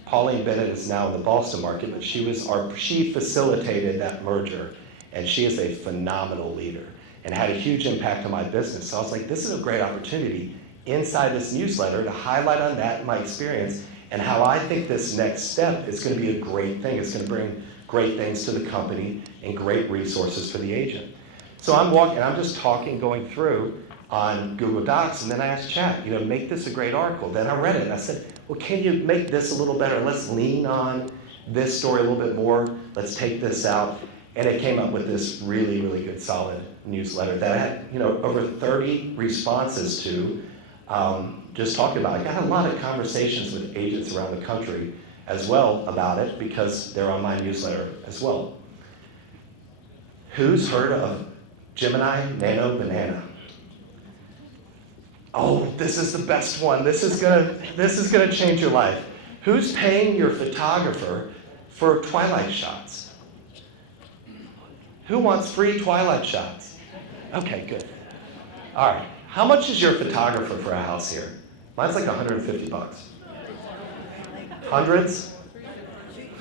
Pauline Bennett is now in the Boston market, but she facilitated that merger, and she is a phenomenal leader and had a huge impact on my business. So I was like, this is a great opportunity inside this newsletter to highlight on that and my experience and how I think this next step is going to be a great thing. It's going to bring great things to the company and great resources for the agent. So I'm just talking, going through on Google Docs, and then I asked Chat, make this a great article. Then I read it, and I said, well, can you make this a little better? Let's lean on this story a little bit more. Let's take this out. And it came up with this really, really good, solid newsletter that I had, over 30 responses to, just talking about it. I had a lot of conversations with agents around the country as well about it because they're on my newsletter as well. Who's heard of Gemini Nano Banana? Oh, this is the best one. This is gonna change your life. Who's paying your photographer for twilight shots? Who wants free twilight shots? Okay, good. All right. How much is your photographer for a house here? Mine's like 150 bucks. Hundreds?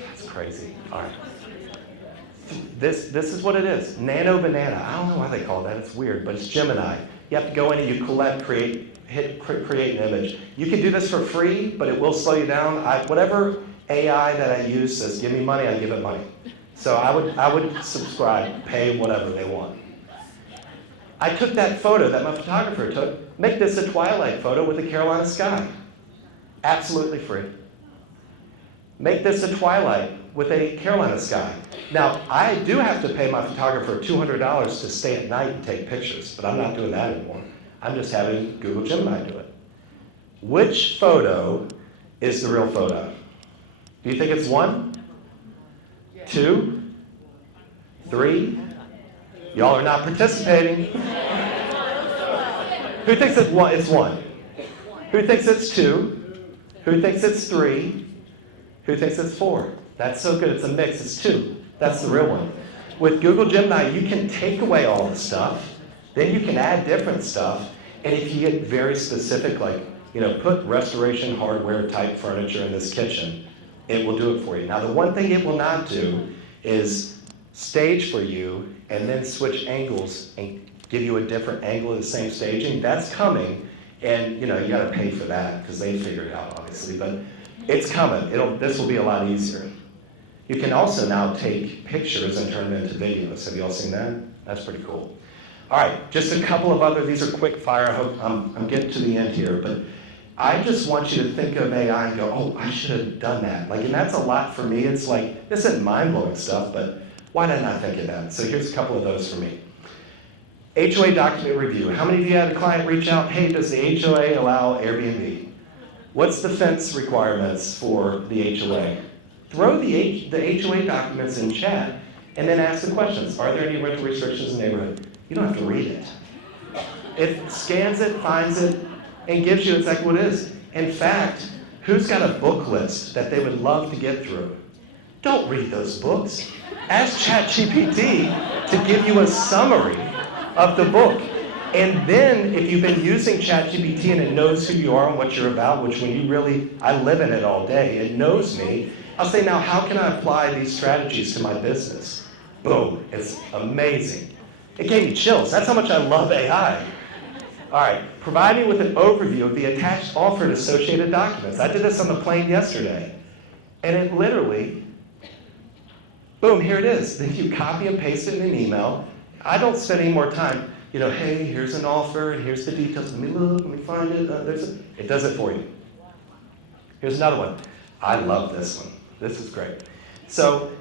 That's crazy. All right. This is what it is. Nano Banana. I don't know why they call it that. It's weird, but it's Gemini. You have to go in and you create an image. You can do this for free, but it will slow you down. Whatever AI that I use says, give me money, I give it money. So I would subscribe, pay whatever they want. I took that photo that my photographer took, make this a twilight photo with the Carolina sky. Absolutely free. Make this a twilight with a Carolina sky. Now, I do have to pay my photographer $200 to stay at night and take pictures, but I'm not doing that anymore. I'm just having Google Gemini do it. Which photo is the real photo? Do you think it's 1? 2? 3? Y'all are not participating. Who thinks it's 1? It's 1. Who thinks it's 2? Who thinks it's 3? Who thinks it's 4? That's so good, it's a mix, it's 2. That's the real one. With Google Gemini, you can take away all the stuff, then you can add different stuff, and if you get very specific, like, put restoration hardware type furniture in this kitchen, it will do it for you. Now, the one thing it will not do is stage for you and then switch angles and give you a different angle of the same staging. That's coming, and you gotta pay for that because they figured it out, obviously, but it's coming. This will be a lot easier. You can also now take pictures and turn them into videos. Have you all seen that? That's pretty cool. All right, just a couple of other, these are quick fire. I hope I'm getting to the end here, but I just want you to think of AI and go, oh, I should have done that. And that's a lot for me. It's like, this isn't mind-blowing stuff, but why did I not think of that? So here's a couple of those for me. HOA document review. How many of you had a client reach out, hey, does the HOA allow Airbnb? What's the fence requirements for the HOA? Throw the HOA documents in chat and then ask the questions. Are there any rental restrictions in the neighborhood? You don't have to read it. It scans it, finds it, and gives you exactly what it is. In fact, Who's got a book list that they would love to get through? Don't read those books. Ask ChatGPT to give you a summary of the book. And then if you've been using ChatGPT and it knows who you are and what you're about, which when you really, I live in it all day, it knows me, I'll say, now how can I apply these strategies to my business? Boom, it's amazing. It gave me chills. That's how much I love AI. All right, provide me with an overview of the attached offer and associated documents. I did this on the plane yesterday. And it literally, boom, here it is. Then you copy and paste it in an email. I don't spend any more time, hey, here's an offer, and here's the details. Let me look, let me find it. It does it for you. Here's another one. I love this one. This is great. So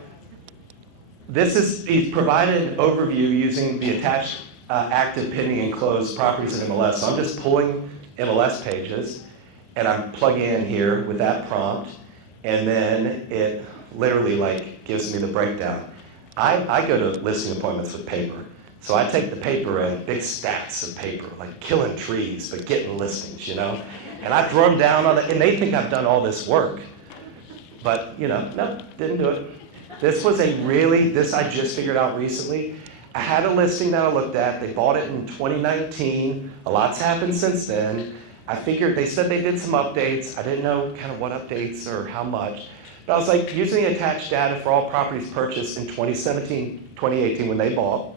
he's provided an overview using the attached active, pending, and closed properties in MLS. So I'm just pulling MLS pages, and I'm plugging in here with that prompt, and then it literally gives me the breakdown. I go to listing appointments with paper. So I take the paper in, big stacks of paper, like killing trees, but getting listings, And I throw them down on it, and they think I've done all this work. But, no, didn't do it. This I just figured out recently. I had a listing that I looked at. They bought it in 2019. A lot's happened since then. I figured, they said they did some updates. I didn't know kind of what updates or how much. But I was like, using the attached data for all properties purchased in 2017, 2018 when they bought,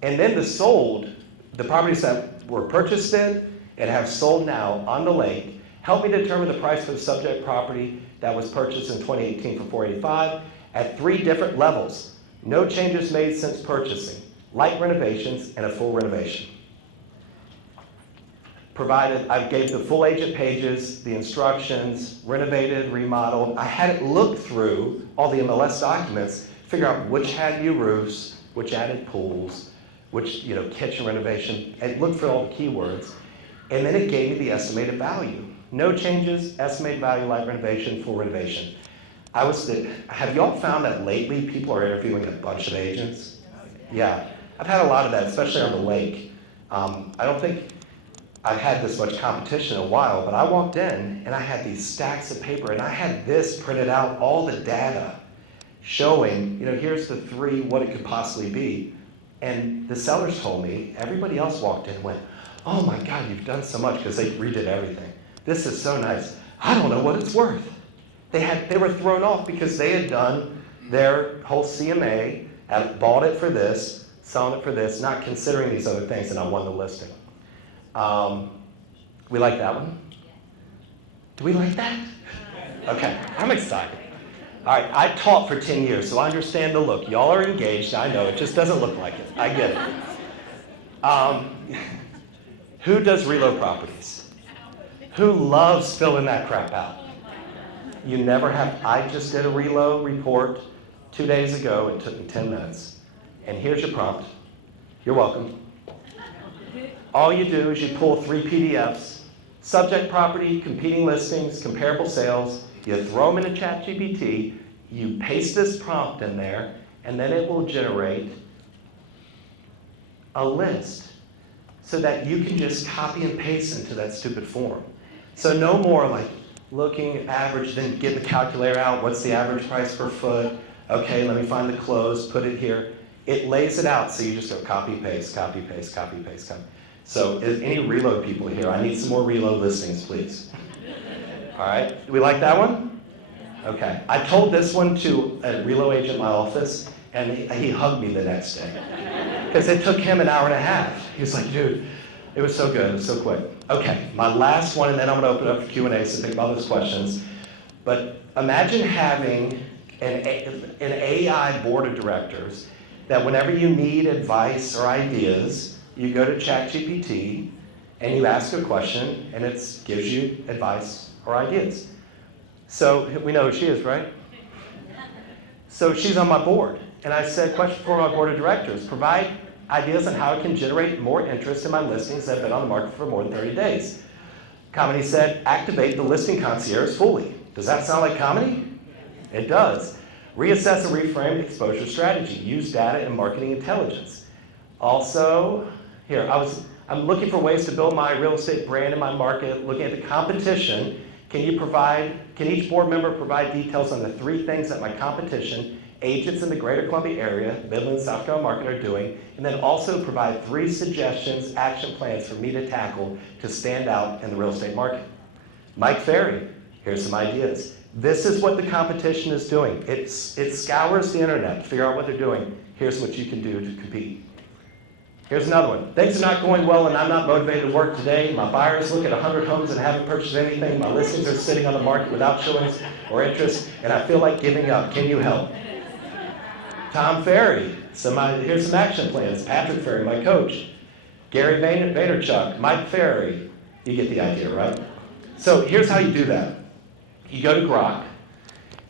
and then the properties that were purchased then and have sold now on the lake, helped me determine the price for the subject property that was purchased in 2018 for $485 at 3 different levels. No changes made since purchasing, light renovations, and a full renovation. I gave the full agent pages, the instructions, renovated, remodeled. I had it look through all the MLS documents, figure out which had new roofs, which added pools, which, kitchen renovation, and look for all the keywords. And then it gave me the estimated value. No changes, estimated value, light renovation, full renovation. Have y'all found that lately people are interviewing a bunch of agents? Yeah, I've had a lot of that, especially on the lake. I don't think I've had this much competition in a while, but I walked in and I had these stacks of paper and I had this printed out, all the data showing, here's the 3, what it could possibly be. And the sellers told me, everybody else walked in and went, oh my God, you've done so much, because they redid everything. This is so nice. I don't know what it's worth. They were thrown off because they had done their whole CMA, had bought it for this, selling it for this, not considering these other things, and I won the listing. We like that one? Do we like that? Okay, I'm excited. All right, I taught for 10 years, so I understand the look. Y'all are engaged, I know, it just doesn't look like it. I get it. Who does reload properties? Who loves filling that crap out? You never have. I just did a reload report 2 days ago. It took me 10 minutes. And here's your prompt. You're welcome. All you do is you pull 3 PDFs, subject property, competing listings, comparable sales. You throw them into ChatGPT, you paste this prompt in there, and then it will generate a list so that you can just copy and paste into that stupid form. So no more looking average, then get the calculator out, what's the average price per foot? Okay, let me find the close, put it here. It lays it out, so you just go copy, paste, copy, paste, copy, paste, copy. So if any reload people here, I need some more reload listings, please. All right, do we like that one? Okay, I told this one to a reload agent in my office, and he hugged me the next day. Because it took him an hour and a half. He was like, dude, it was so good, it was so quick. Okay, my last one, and then I'm gonna open up for Q&A, so think about those questions. But imagine having an AI board of directors that whenever you need advice or ideas, you go to ChatGPT and you ask a question, and it gives you advice or ideas. So we know who she is, right? So she's on my board. And I said, question for my board of directors, provide ideas on how I can generate more interest in my listings that have been on the market for more than 30 days. Comedy said, activate the listing concierge fully. Does that sound like comedy? It does. Reassess and reframe exposure strategy. Use data and marketing intelligence. Also, here, I'm looking for ways to build my real estate brand in my market, looking at the competition. Can each board member provide details on the 3 things that my competition, agents in the greater Columbia area, Midland, South Carolina market are doing, and then also provide 3 suggestions, action plans for me to tackle to stand out in the real estate market? Mike Ferry, here's some ideas. This is what the competition is doing. It scours the internet to figure out what they're doing. Here's what you can do to compete. Here's another one. Things are not going well and I'm not motivated to work today. My buyers look at 100 homes and haven't purchased anything. My listings are sitting on the market without showings or interest, and I feel like giving up. Can you help? Tom Ferry, here's some action plans. Patrick Ferry, my coach. Gary Vaynerchuk, Mike Ferry. You get the idea, right? So here's how you do that. You go to Grok,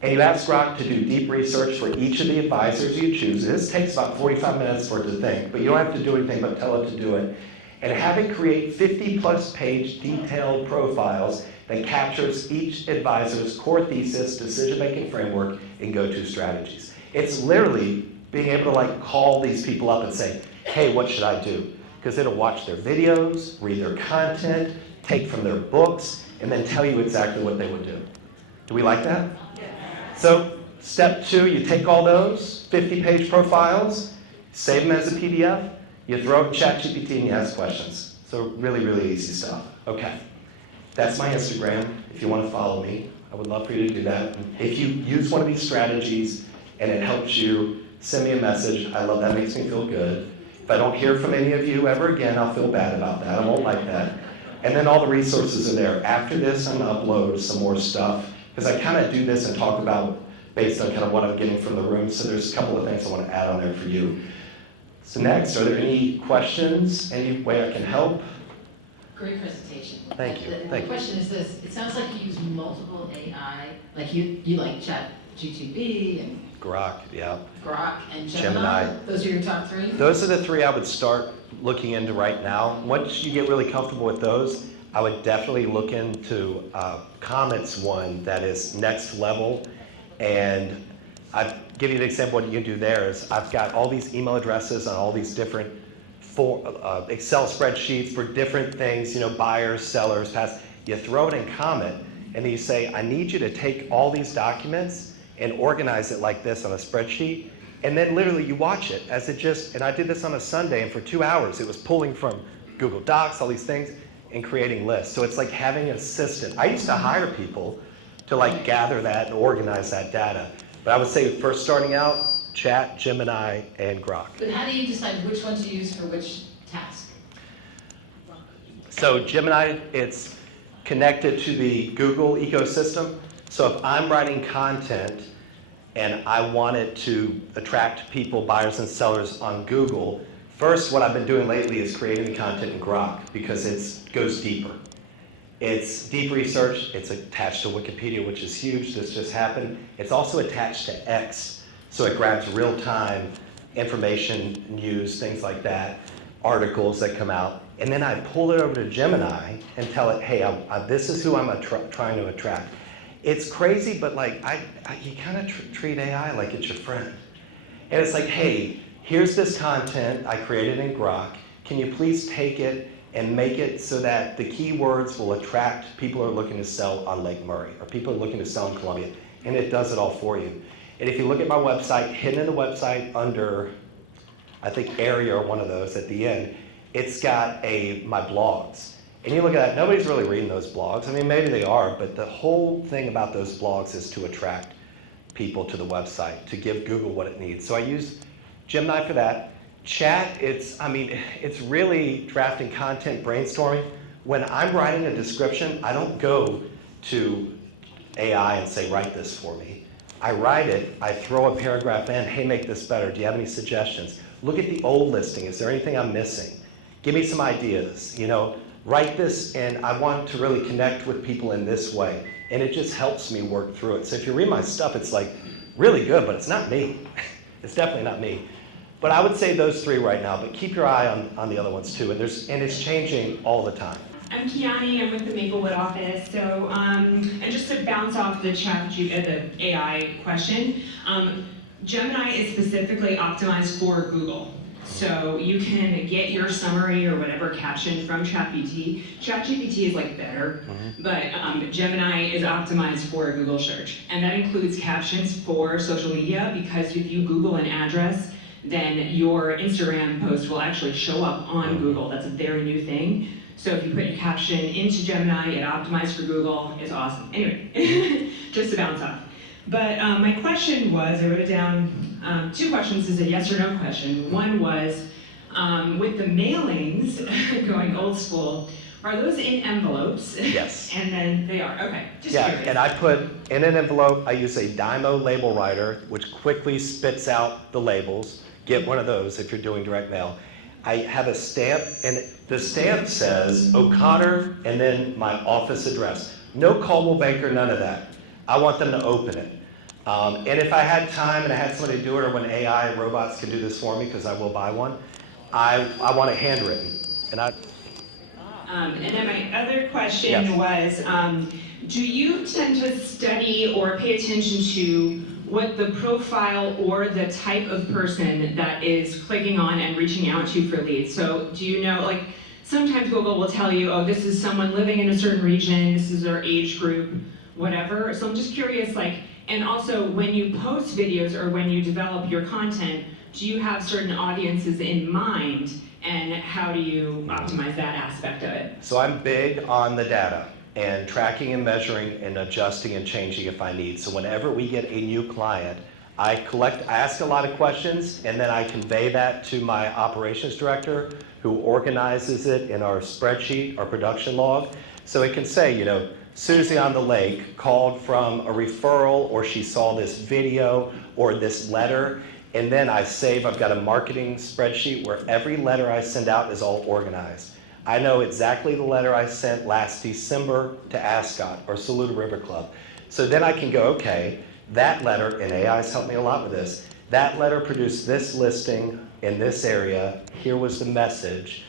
and you ask Grok to do deep research for each of the advisors you choose. This takes about 45 minutes for it to think, but you don't have to do anything but tell it to do it. And have it create 50-plus page detailed profiles that captures each advisor's core thesis, decision-making framework, and go-to strategies. It's literally being able to call these people up and say, hey, what should I do? Because it'll watch their videos, read their content, take from their books, and then tell you exactly what they would do. Do we like that? So step 2, you take all those 50-page profiles, save them as a PDF, you throw it in ChatGPT and you ask questions. So really, really easy stuff. Okay, that's my Instagram. If you want to follow me, I would love for you to do that. If you use one of these strategies and it helps you, send me a message. I love that, makes me feel good. If I don't hear from any of you ever again, I'll feel bad about that. I won't like that. And then all the resources are there. After this, I'm going to upload some more stuff, because I kind of do this and talk about based on kind of what I'm getting from the room. So there's a couple of things I want to add on there for you. So next, are there any questions? Any way I can help? Great presentation. Thank you. The question is this: it sounds like you use multiple AI, like you like ChatGPT and Grok, yeah. Grok and Gemini. Those are your top 3? Those are the 3 I would start looking into right now. Once you get really comfortable with those, I would definitely look into Comet's one that is next level. And I'll give you an example of what you can do there is I've got all these email addresses on all these different Excel spreadsheets for different things, buyers, sellers, past. You throw it in Comet, and then you say, I need you to take all these documents and organize it like this on a spreadsheet. And then literally you watch it as and I did this on a Sunday, and for 2 hours it was pulling from Google Docs, all these things, and creating lists. So it's like having an assistant. I used to hire people to gather that and organize that data. But I would say first starting out, Chat, Gemini, and Grok. But how do you decide which one to use for which task? So Gemini, it's connected to the Google ecosystem. So if I'm writing content and I want it to attract people, buyers and sellers on Google, first what I've been doing lately is creating the content in Grok, because it goes deeper. It's deep research, it's attached to Wikipedia, which is huge, this just happened. It's also attached to X, so it grabs real-time information, news, things like that, articles that come out, and then I pull it over to Gemini and tell it, hey, this is who I'm trying to attract. It's crazy, but you kind of treat AI like it's your friend. And it's like, hey, here's this content I created in Grok. Can you please take it and make it so that the keywords will attract people who are looking to sell on Lake Murray, or people who are looking to sell in Columbia, and it does it all for you. And if you look at my website, hidden in the website under, I think, area or one of those at the end, it's got my blogs. And you look at that, nobody's really reading those blogs. I mean, maybe they are, but the whole thing about those blogs is to attract people to the website, to give Google what it needs. So I use Gemini for that. Chat, it's really drafting content, brainstorming. When I'm writing a description, I don't go to AI and say, write this for me. I write it, I throw a paragraph in, hey, make this better. Do you have any suggestions? Look at the old listing. Is there anything I'm missing? Give me some ideas. Write this, and I want to really connect with people in this way. And it just helps me work through it. So if you read my stuff, it's really good, but it's not me. It's definitely not me. But I would say those 3 right now, but keep your eye on the other ones too. And it's changing all the time. I'm Kiani, I'm with the Maplewood office. So, and just to bounce off the AI question, Gemini is specifically optimized for Google. So you can get your summary or whatever caption from ChatGPT. ChatGPT is like better, but Gemini is optimized for a Google search. And that includes captions for social media, because if you Google an address, then your Instagram post will actually show up on Google. That's a very new thing. So if you put your caption into Gemini, it optimized for Google. It's awesome. Anyway, just to bounce off. But my question was, I wrote it down, 2 questions. Is a yes or no question. One was, with the mailings, going old school, are those in envelopes? Yes. And then they are, okay, just Yeah, curious. and I put in an envelope, I use a Dymo label writer, which quickly spits out the labels. Get one of those if you're doing direct mail. I have a stamp, and the stamp says O'Connor and then my office address. No Coldwell Banker, none of that. I want them to open it. And if I had time and I had somebody do it, or when AI robots can do this for me, because I will buy one, I want it handwritten. And then my other question Yes. was, do you tend to study or pay attention to what the profile or the type of person that is clicking on and reaching out to for leads? So do you know, like, sometimes Google will tell you, oh, this is someone living in a certain region, this is their age group, whatever. So I'm just curious, like, and also when you post videos or when you develop your content, do you have certain audiences in mind, and how do you optimize that aspect of it? So I'm big on the data and tracking and measuring and adjusting and changing if I need. So whenever we get a new client, I ask a lot of questions, and then I convey that to my operations director, who organizes it in our spreadsheet, our production log. So it can say, you know, Susie on the lake called from a referral, or she saw this video or this letter. And then I've got a marketing spreadsheet where every letter I send out is all organized. I know exactly the letter I sent last December to Ascot or Saluda River Club. So then I can go, okay, that letter, and AI's helped me a lot with this, that letter produced this listing in this area, here was the message,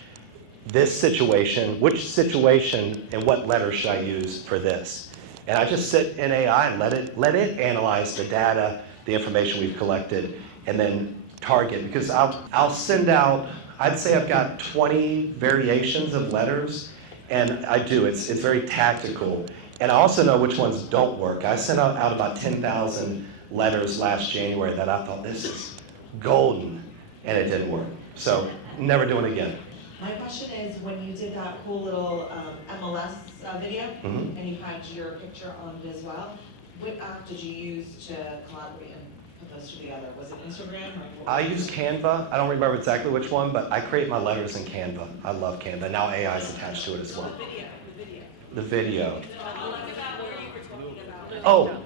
this situation, which situation and what letter should I use for this? And I just sit in AI and let it analyze the data, the information we've collected, and then target, because I'll send out, I'd say I've got 20 variations of letters, and I do, it's very tactical. And I also know which ones don't work. I sent out about 10,000 letters last January that I thought, this is golden, and it didn't work. So never do it again. My question is, when you did that cool little MLS video, and you had your picture on it as well, what app did you use to collaborate and put those two together? Was it Instagram? Or I use Canva. I don't remember exactly which one, but I create my letters in Canva. I love Canva. Now AI is attached to it as well. The video. Oh,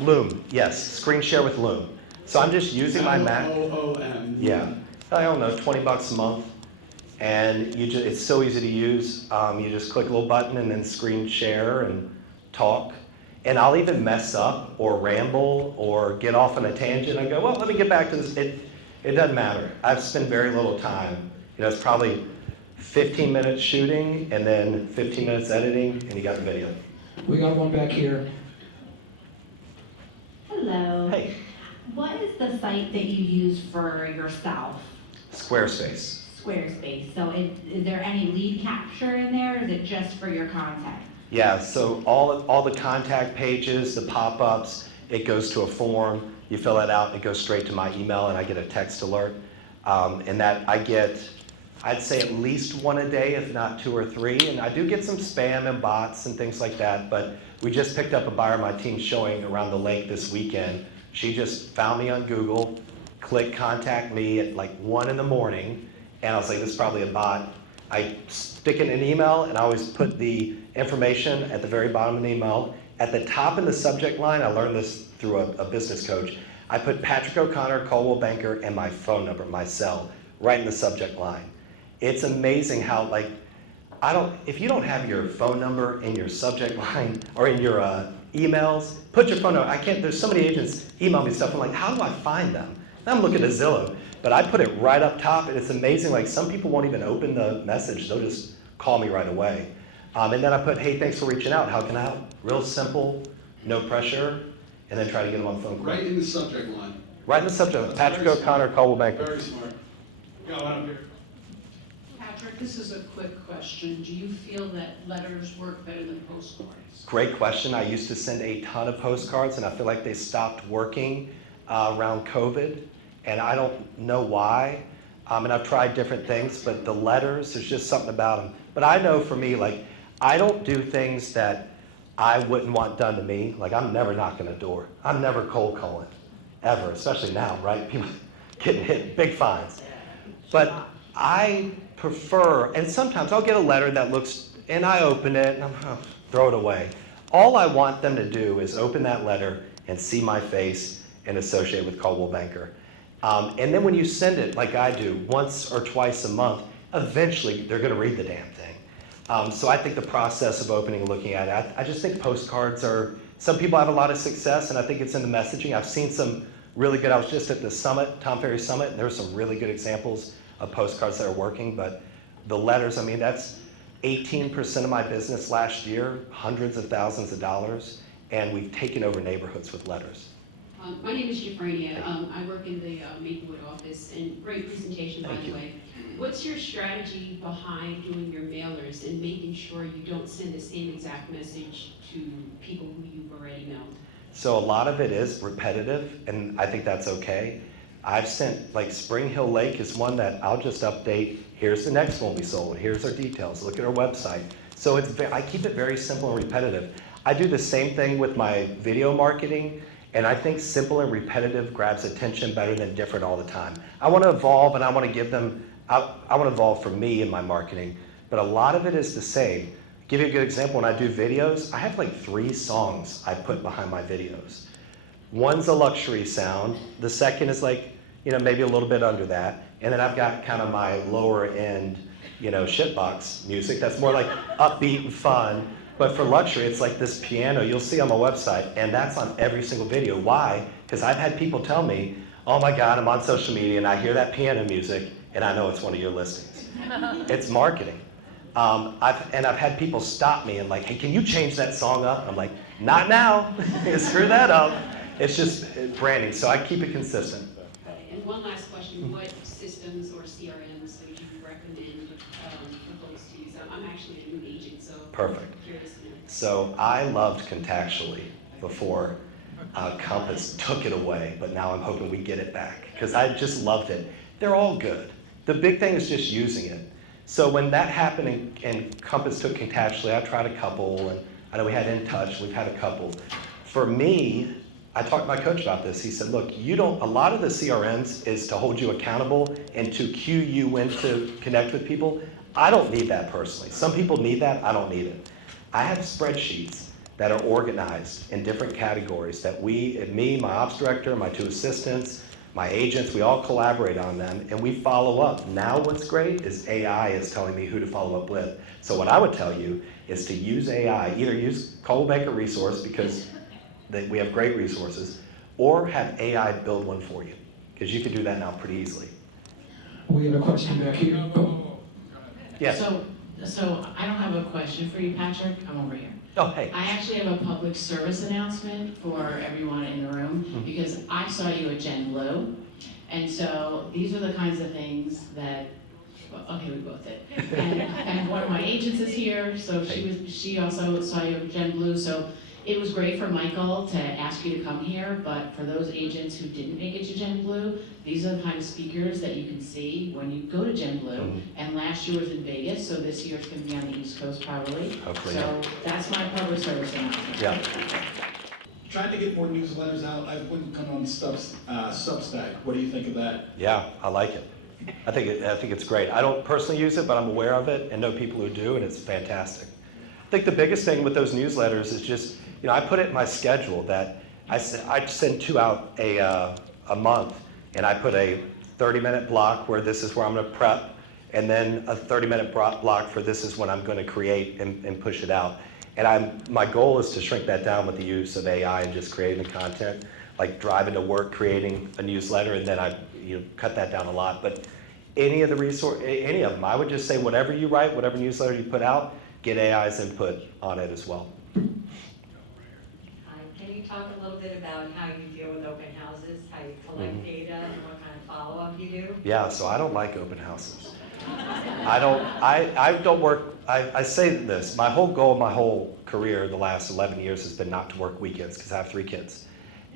Loom. Yes, screen share with Loom. So I'm just using my Mac. LOOM. Yeah. I don't know, $20 a month. And it's so easy to use. You just click a little button and then screen share and talk. And I'll even mess up or ramble or get off on a tangent and go, well, let me get back to this. It doesn't matter. I've spent very little time. You know, it's probably 15 minutes shooting and then 15 minutes editing, and you got the video. We got one back here. Hello. Hey, What is the site that you use for yourself? Squarespace. Squarespace. So is there any lead capture in there, or is it just for your content? Yeah, so all the contact pages, the pop-ups, it goes to a form. You fill that out, it goes straight to my email, and I get a text alert. And that I get, I'd say at least one a day, if not 2 or 3. And I do get some spam and bots and things like that, but we just picked up a buyer my team's showing around the lake this weekend. She just found me on Google, clicked contact me at like 1 in the morning, and I was like, this is probably a bot. I stick it in an email, and I always put the information at the very bottom of the email. At the top in the subject line, I learned this through a business coach, I put Patrick O'Connor, Coldwell Banker, and my phone number, my cell, right in the subject line. It's amazing how, like, if you don't have your phone number in your subject line or in your emails, put your phone number. There's so many agents email me stuff, I'm like, how do I find them? And I'm looking at Zillow, but I put it right up top, and it's amazing, like, some people won't even open the message, they'll just call me right away. And then I put, hey, thanks for reaching out, how can I help? Real simple, no pressure, and then try to get them on the phone. Right in the subject line. Right in the subject, That's Patrick very O'Connor, smart. Coldwell Banker. Very smart. Got one up here. Patrick, this is a quick question. Do you feel that letters work better than postcards? Great question. I used to send a ton of postcards, and I feel like they stopped working around COVID, and I don't know why. And I've tried different things, but the letters, there's just something about them. But I know for me, like, I don't do things that I wouldn't want done to me. Like, I'm never knocking a door. I'm never cold calling, ever, especially now, right? People getting hit big fines. But I prefer, and sometimes I'll get a letter that looks, and I open it, and I'm throw it away. All I want them to do is open that letter and see my face and associate with Coldwell Banker. And then when you send it, like I do, once or twice a month, eventually they're going to read the damn thing. So I think the process of opening and looking at it, I just think postcards are, some people have a lot of success, and I think it's in the messaging. I've seen some really good, I was just at the summit, Tom Ferry Summit, and there were some really good examples of postcards that are working, but the letters, I mean, that's 18% of my business last year, hundreds of thousands of dollars, and we've taken over neighborhoods with letters. My name is Jafrania. I work in the Maplewood office, and great presentation, by the way. What's your strategy behind doing your mailers and making sure you don't send the same exact message to people who you've already known? So a lot of it is repetitive, and I think that's okay. I've sent, like Spring Hill Lake is one that I'll just update. Here's the next one we sold. Here's our details. Look at our website. So I keep it very simple and repetitive. I do the same thing with my video marketing, and I think simple and repetitive grabs attention better than different all the time. I want to evolve, and I want to give them, I want to evolve for me in my marketing, but a lot of it is the same. Give you a good example, when I do videos, I have like 3 songs I put behind my videos. One's a luxury sound, the second is like, you know, maybe a little bit under that, and then I've got kind of my lower end, you know, shitbox music that's more like upbeat and fun. But for luxury, it's like this piano you'll see on my website, and that's on every single video. Why? Because I've had people tell me, oh my God, I'm on social media and I hear that piano music and I know it's one of your listings. It's marketing. I've had people stop me and like, hey, can you change that song up? I'm like, not now, screw that up. It's just branding, so I keep it consistent. And one last question, what systems or CRMs would you recommend for folks to use? I'm actually a new agent, so Perfect. I'm curious to know. So I loved Contactually before Compass took it away, but now I'm hoping we get it back because I just loved it. They're all good. The big thing is just using it. So when that happened and Compass took Contactually, I tried a couple, and I know we had In Touch, we've had a couple. For me, I talked to my coach about this. He said, look, a lot of the CRMs is to hold you accountable and to cue you when to connect with people. I don't need that personally. Some people need that, I don't need it. I have spreadsheets that are organized in different categories that me, my ops director, my 2 assistants, my agents, we all collaborate on them and we follow up. Now what's great is AI is telling me who to follow up with. So what I would tell you is to use AI, either use Coldwell Banker Resource because we have great resources, or have AI build one for you, because you can do that now pretty easily. We have a question back here. Oh. Yes. So I don't have a question for you, Patrick. I'm over here. Oh, hey. I actually have a public service announcement for everyone in the room because I saw you at Gen Blue. And so these are the kinds of things that, well, okay, we both did. And one of my agents is here, so she also saw you at Gen Blue. So it was great for Michael to ask you to come here, but for those agents who didn't make it to Gen Blue, these are the kind of speakers that you can see when you go to Gen Blue. And last year was in Vegas, so this year it's going to be on the East Coast probably. Hopefully. So that's my public service announcement. Yeah. Trying to get more newsletters out. I wouldn't come on Substack. What do you think of that? Yeah, I like it. I think it's great. I don't personally use it, but I'm aware of it and know people who do, and it's fantastic. I think the biggest thing with those newsletters is just, I put it in my schedule that I send 2 out a month, and I put a 30-minute block where this is where I'm going to prep, and then a 30-minute block for this is when I'm going to create and push it out. And my goal is to shrink that down with the use of AI and just creating the content, like driving to work, creating a newsletter, and then I cut that down a lot. But any of them, I would just say whatever you write, whatever newsletter you put out, get AI's input on it as well. Can you talk a little bit about how you deal with open houses, how you collect data, and what kind of follow-up you you do? Yeah, so I don't like open houses. I don't work, I say this, my whole goal, my whole career, the last 11 years has been not to work weekends because I have 3 kids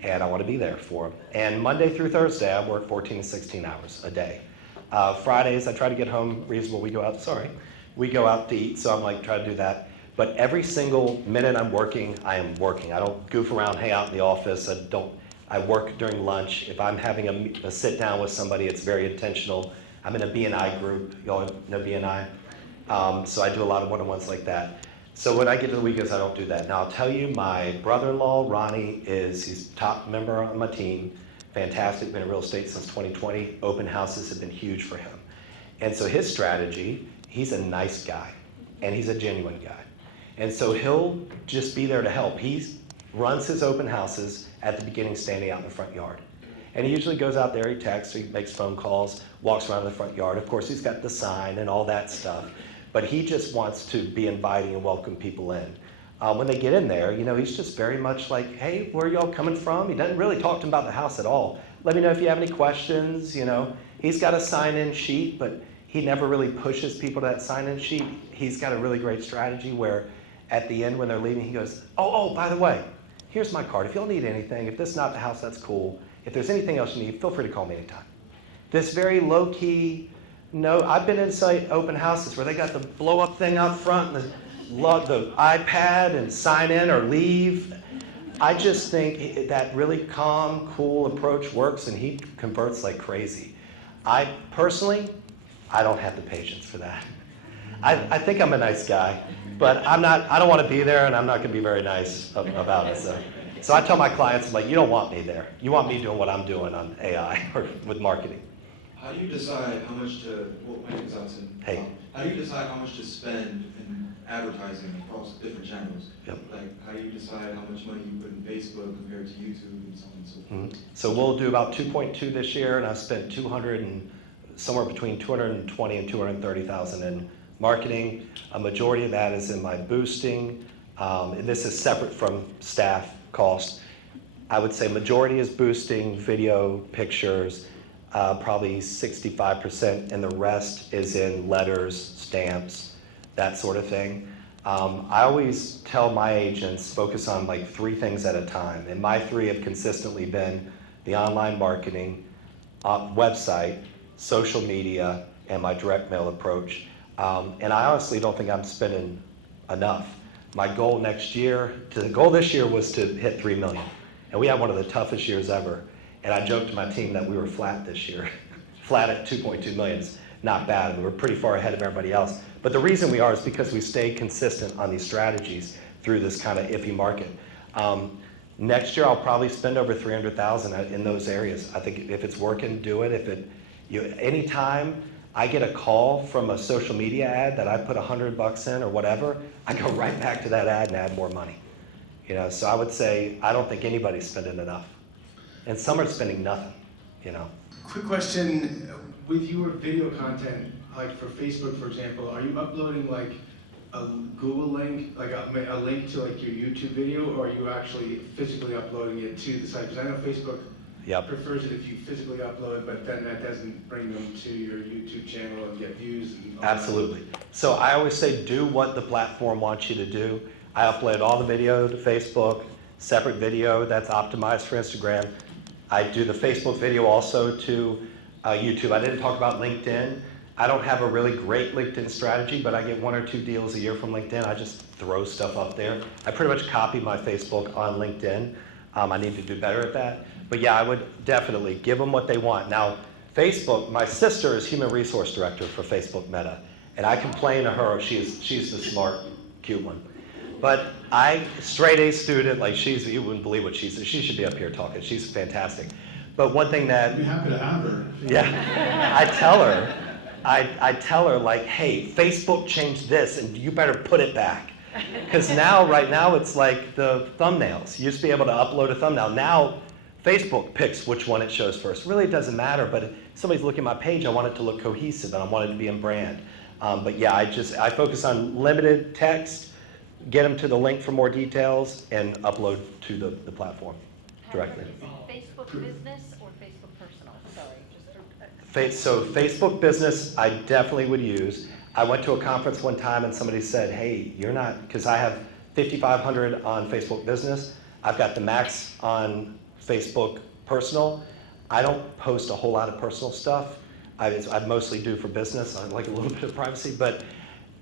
and I want to be there for them. And Monday through Thursday, I work 14 to 16 hours a day. Fridays, I try to get home reasonable. We go out to eat, so I'm like, try to do that. But every single minute I'm working, I am working. I don't goof around, hang out in the office. I work during lunch. If I'm having a sit down with somebody, it's very intentional. I'm in a B&I group. You all know B&I? So I do a lot of one-on-ones like that. So when I get to the weekends, I don't do that. Now I'll tell you, my brother-in-law, Ronnie, he's top member on my team. Fantastic, been in real estate since 2020. Open houses have been huge for him. And so his strategy, he's a nice guy, and he's a genuine guy. And so he'll just be there to help. He runs his open houses at the beginning, standing out in the front yard. And he usually goes out there, he texts, he makes phone calls, walks around the front yard. Of course, he's got the sign and all that stuff. But he just wants to be inviting and welcome people in. When they get in there, you know, he's just very much like, hey, where are y'all coming from? He doesn't really talk to them about the house at all. Let me know if you have any questions, you know. He's got a sign-in sheet, but he never really pushes people to that sign-in sheet. He's got a really great strategy where at the end when they're leaving, he goes, oh, by the way, here's my card. If y'all need anything, if this is not the house, that's cool. If there's anything else you need, feel free to call me anytime. This very low-key, I've been inside open houses where they got the blow-up thing out front and the iPad and sign in or leave. I just think that really calm, cool approach works, and he converts like crazy. I don't have the patience for that. I think I'm a nice guy, but I don't want to be there, and I'm not going to be very nice about it. So I tell my clients, I'm like, you don't want me there. You want me doing what I'm doing on AI or with marketing. How do you decide how much to, my name's Johnson. Hey. How do you decide how much to spend in advertising across different channels? Yep. Like, how do you decide how much money you put in Facebook compared to YouTube and so on and so forth? Mm-hmm. So we'll do about 2.2 this year, and I've spent somewhere between 220 and 230,000 in marketing. A majority of that is in my boosting. And this is separate from staff cost. I would say majority is boosting, video, pictures, probably 65%, and the rest is in letters, stamps, that sort of thing. I always tell my agents, focus on like 3 things at a time, and my 3 have consistently been the online marketing, website, social media, and my direct mail approach. And I honestly don't think I'm spending enough. My goal this year was to hit 3 million. And we had one of the toughest years ever. And I joked to my team that we were flat this year. Flat at 2.2 million is not bad. We were pretty far ahead of everybody else. But the reason we are is because we stayed consistent on these strategies through this kind of iffy market. Next year, I'll probably spend over 300,000 in those areas. I think if it's working, do it. Anytime I get a call from a social media ad that I put $100 in or whatever, I go right back to that ad and add more money. You know, so I would say I don't think anybody's spending enough, and some are spending nothing. You know. Quick question: with your video content, like for Facebook, for example, are you uploading like a Google link, like a link to like your YouTube video, or are you actually physically uploading it to the site? Because I know Facebook prefers it if you physically upload, but then that doesn't bring them to your YouTube channel and get views. And all Absolutely. So I always say do what the platform wants you to do. I upload all the video to Facebook, separate video that's optimized for Instagram. I do the Facebook video also to YouTube. I didn't talk about LinkedIn. I don't have a really great LinkedIn strategy, but I get 1 or 2 deals a year from LinkedIn. I just throw stuff up there. I pretty much copy my Facebook on LinkedIn. I need to do better at that. But yeah, I would definitely give them what they want. Now, Facebook, my sister is human resource director for Facebook Meta, and I complain to her, she's the smart, cute one. But straight A student, like you wouldn't believe what she should be up here talking. She's fantastic. But one thing that— I'd be happy to have her. Yeah, I tell her like, hey, Facebook changed this, and you better put it back. Because right now, it's like the thumbnails. You used to be able to upload a thumbnail. Now, Facebook picks which one it shows first. Really, it doesn't matter, but if somebody's looking at my page, I want it to look cohesive, and I want it to be in brand. But yeah, I focus on limited text, get them to the link for more details, and upload to the platform directly. Facebook business or Facebook personal? Sorry, just So Facebook Business, I definitely would use. I went to a conference one time and somebody said, hey, you're not, because I have 5,500 on Facebook Business. I've got the max on Facebook Personal. I don't post a whole lot of personal stuff. I mostly do for business. I like a little bit of privacy, but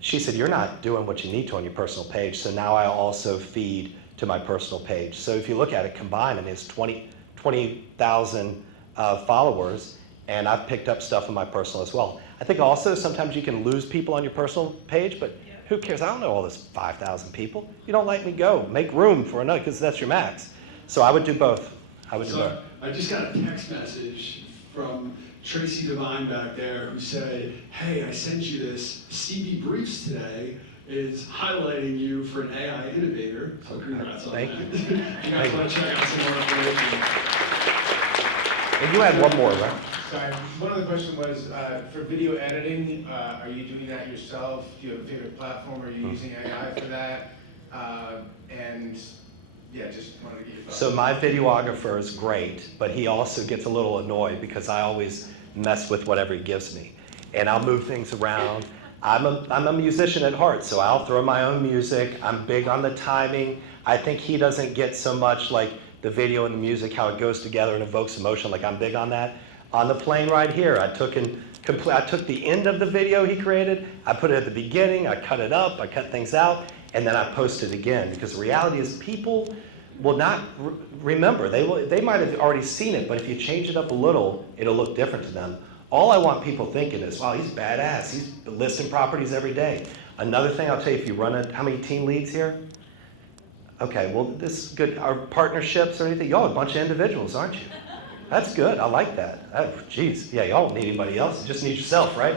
she said, you're not doing what you need to on your personal page. So now I also feed to my personal page. So if you look at it combined, I mean, it's 20,000 followers, and I've picked up stuff on my personal as well. I think also sometimes you can lose people on your personal page, but who cares? I don't know all this 5,000 people. You don't like me, go. Make room for another, because that's your max. So I would do both. I would do both. I just got a text message from Tracy Devine back there who said, hey, I sent you this. CB Briefs today is highlighting you for an AI innovator. So congrats on Thank that. you. You guys want to check out some more information. And you had one more, right? Sorry, one other question was, for video editing, are you doing that yourself? Do you have a favorite platform? Are you using AI for that? And yeah, just wanted to get your thoughts. So my videographer is great, but he also gets a little annoyed because I always mess with whatever he gives me. And I'll move things around. I'm a musician at heart, so I'll throw my own music. I'm big on the timing. I think he doesn't get so much like the video and the music, how it goes together and evokes emotion, like I'm big on that. On the plane ride here, I took the end of the video he created, I put it at the beginning, I cut it up, I cut things out, and then I post it again. Because the reality is people will not remember. They might have already seen it, but if you change it up a little, it'll look different to them. All I want people thinking is, wow, he's badass. He's listing properties every day. Another thing I'll tell you, if you run how many team leads here? Okay, well, this is good. Our partnerships or anything, y'all are a bunch of individuals, aren't you? That's good. I like that. Oh, geez. Yeah, y'all don't need anybody else. You just need yourself, right?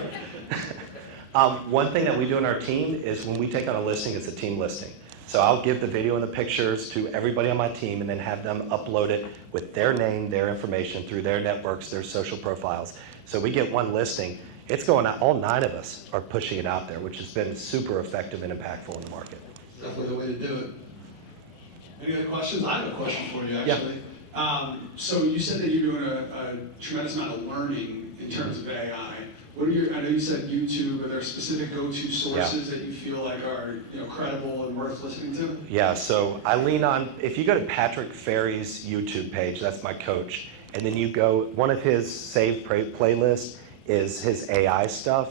One thing that we do in our team is when we take on a listing, it's a team listing. So I'll give the video and the pictures to everybody on my team and then have them upload it with their name, their information through their networks, their social profiles. So we get one listing. It's going out. All 9 of us are pushing it out there, which has been super effective and impactful in the market. Definitely the way to do it. Any other questions? I have a question for you, actually. Yeah. So you said that you're doing a tremendous amount of learning in terms of AI. What are I know you said YouTube, are there specific go-to sources that you feel like are credible and worth listening to? Yeah, so I lean on, if you go to Patrick Ferry's YouTube page, that's my coach, and then you go, one of his saved playlists is his AI stuff.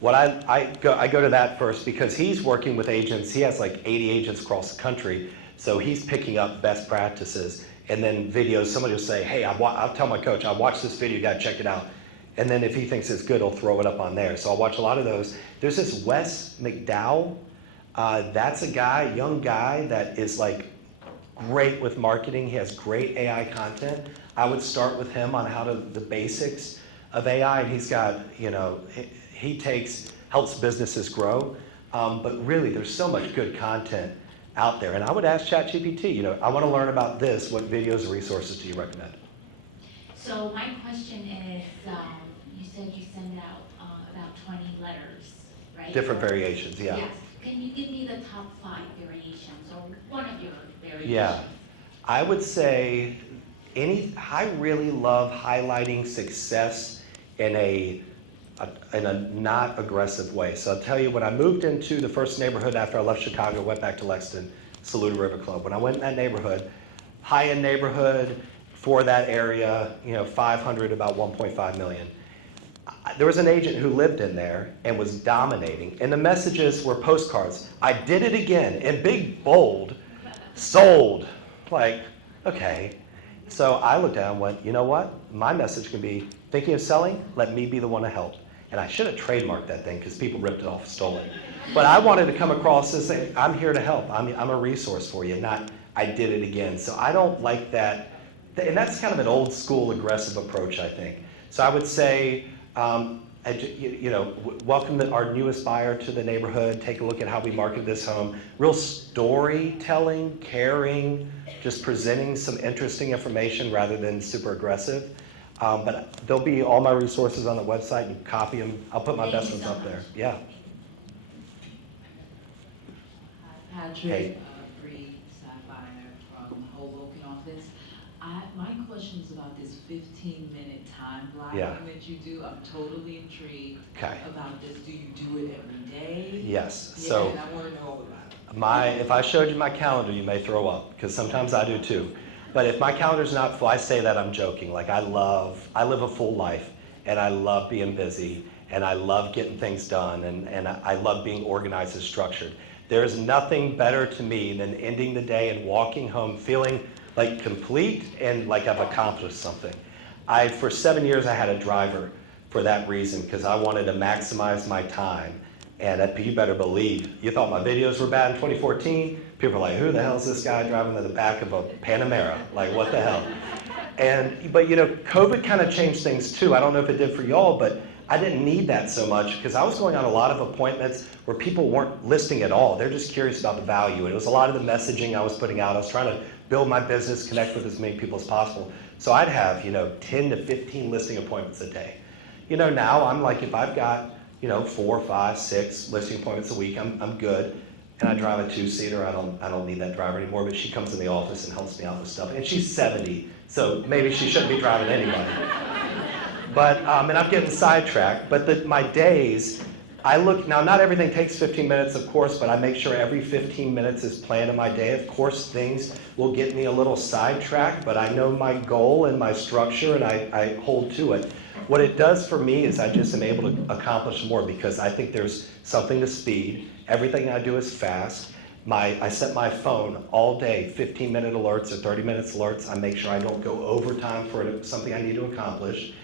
What I go to that first because he's working with agents. He has like 80 agents across the country, so he's picking up best practices. And then videos, somebody will say, hey, I'll tell my coach, I watched this video, you gotta check it out. And then if he thinks it's good, he'll throw it up on there. So I'll watch a lot of those. There's this Wes McDowell. That's a guy, young guy, that is like great with marketing. He has great AI content. I would start with him on the basics of AI. And he's got, he helps businesses grow. But really, there's so much good content out there. And I would ask ChatGPT, I want to learn about this. What videos or resources do you recommend? So my question is, you said you send out about 20 letters, right? Different variations, yeah. Yes. Can you give me the top 5 variations or one of your variations? Yeah. I would say I really love highlighting success in a not aggressive way. So I'll tell you, when I moved into the first neighborhood after I left Chicago, went back to Lexington, Saluda River Club. When I went in that neighborhood, high-end neighborhood for that area, 500, about 1.5 million. There was an agent who lived in there and was dominating, and the messages were postcards. I did it again, in big, bold, sold. Like, okay. So I looked down and went, you know what? My message can be, thinking of selling? Let me be the one to help. And I should have trademarked that thing because people ripped it off and stole it. But I wanted to come across this thing, I'm here to help. I'm a resource for you, not I did it again. So I don't like that. And that's kind of an old school aggressive approach, I think. So I would say, welcome our newest buyer to the neighborhood. Take a look at how we market this home. Real storytelling, caring, just presenting some interesting information rather than super aggressive. But there'll be all my resources on the website. You copy them. I'll put my best ones up there. Yeah. Patrick, Bree Sapphire from Hoboken office. My question is about this 15-minute time blocking Yeah. that you do. I'm totally intrigued Okay. about this. Do you do it every day? Yes. Yeah, So and I want to know all about it. if I showed you my calendar, you may throw up, because sometimes I do too. But if my calendar's not full, I say that I'm joking. Like I live a full life, and I love being busy, and I love getting things done, and I love being organized and structured. There is nothing better to me than ending the day and walking home feeling like complete and like I've accomplished something. For 7 years, I had a driver for that reason, because I wanted to maximize my time. And you better believe, you thought my videos were bad in 2014? People were like, who the hell is this guy driving in the back of a Panamera? Like, what the hell? But you know, COVID kind of changed things too. I don't know if it did for y'all, but I didn't need that so much, because I was going on a lot of appointments where people weren't listing at all. They're just curious about the value. And it was a lot of the messaging I was putting out. I was trying to build my business, connect with as many people as possible. So I'd have, 10 to 15 listing appointments a day. Now I'm like, if I've got, 4, 5, 6 listing appointments a week, I'm good. And I drive a 2-seater. I don't need that driver anymore, but she comes in the office and helps me out with stuff. And she's 70, so maybe she shouldn't be driving anybody. But, and I'm getting sidetracked, but my days, now not everything takes 15 minutes, of course, but I make sure every 15 minutes is planned in my day. Of course, things will get me a little sidetracked, but I know my goal and my structure, and I hold to it. What it does for me is I just am able to accomplish more, because I think there's something to speed. Everything I do is fast. I set my phone all day, 15-minute alerts or 30 minutes alerts. I make sure I don't go overtime for something I need to accomplish.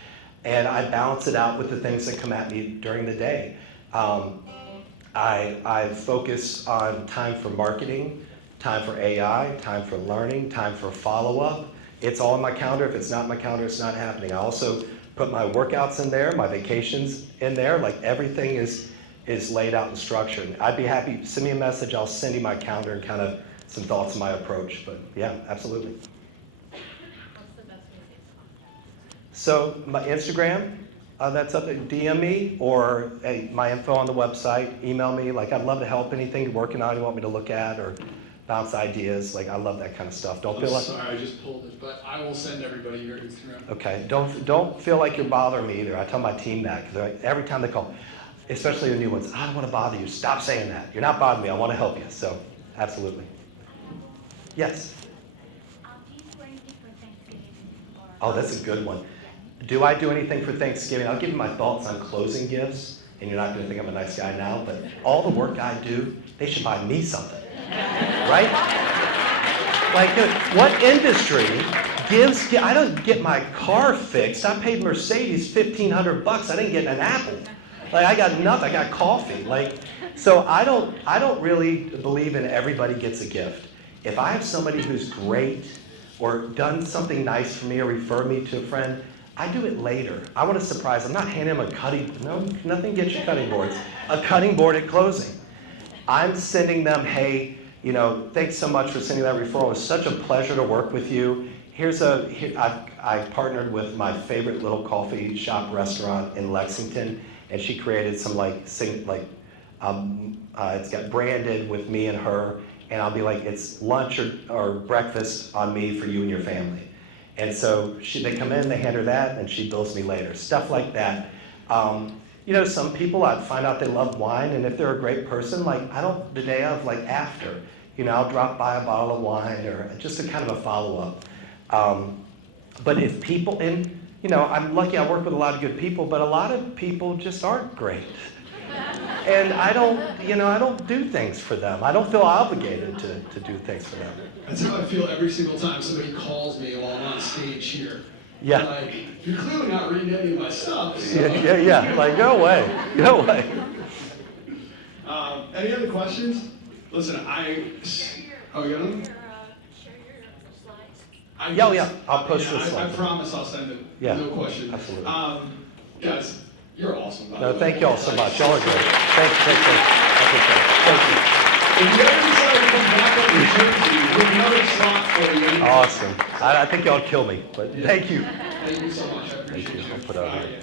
And I balance it out with the things that come at me during the day. I focus on time for marketing, time for AI, time for learning, time for follow-up. It's all in my calendar. If it's not in my calendar, it's not happening. I also put my workouts in there, my vacations in there. Like everything is laid out and structured. I'd be happy, send me a message. I'll send you my calendar and kind of some thoughts on my approach. But yeah, absolutely. So my Instagram, that's up there. DM me, or my info on the website. Email me. Like, I'd love to help. Anything you're working on you want me to look at, or bounce ideas. Like, I love that kind of stuff. Don't feel like. Sorry, I just pulled it, but I will send everybody your Instagram. Okay. Don't feel like you're bothering me either. I tell my team that, because every time they call, especially the new ones, I don't want to bother you. Stop saying that. You're not bothering me. I want to help you. So, absolutely. Yes. Oh, that's a good one. Do I do anything for Thanksgiving? I'll give you my thoughts on closing gifts, and you're not going to think I'm a nice guy now, but all the work I do, they should buy me something, right? Like, what industry I don't get my car fixed. I paid Mercedes $1,500. I didn't get an apple. Like, I got nothing. I got coffee. Like, so I don't really believe in everybody gets a gift. If I have somebody who's great or done something nice for me or refer me to a friend, I do it later. I want to surprise them. I'm not handing them a cutting, no, nothing gets you cutting boards. A cutting board at closing. I'm sending them, hey, thanks so much for sending that referral. It was such a pleasure to work with you. I partnered with my favorite little coffee shop restaurant in Lexington, and she created some it's got branded with me and her, and I'll be like, it's lunch or breakfast on me for you and your family. And so they come in, they hand her that, and she bills me later. Stuff like that. Some people, I'd find out they love wine, and if they're a great person, the day of, after, I'll drop by a bottle of wine, or just a kind of a follow-up. But if people, I'm lucky I work with a lot of good people, but a lot of people just aren't great. And I don't do things for them. I don't feel obligated to do things for them. That's how I feel every single time somebody calls me while I'm on stage here. Yeah. Like, you're clearly not reading any of my stuff. So. Yeah. Like, go away. Any other questions? Listen, we got them? I'll post this I slide. promise I'll send it. Yeah, No question. absolutely. Guys, you're awesome. No, thank you all so much. Y'all are great. Thank you. Thank you. If you ever decide to come back up to Jersey, we have another slot for you. Awesome. I think y'all kill me, but thank you. Thank you so much. I appreciate Thank you. you. I'll put it over here.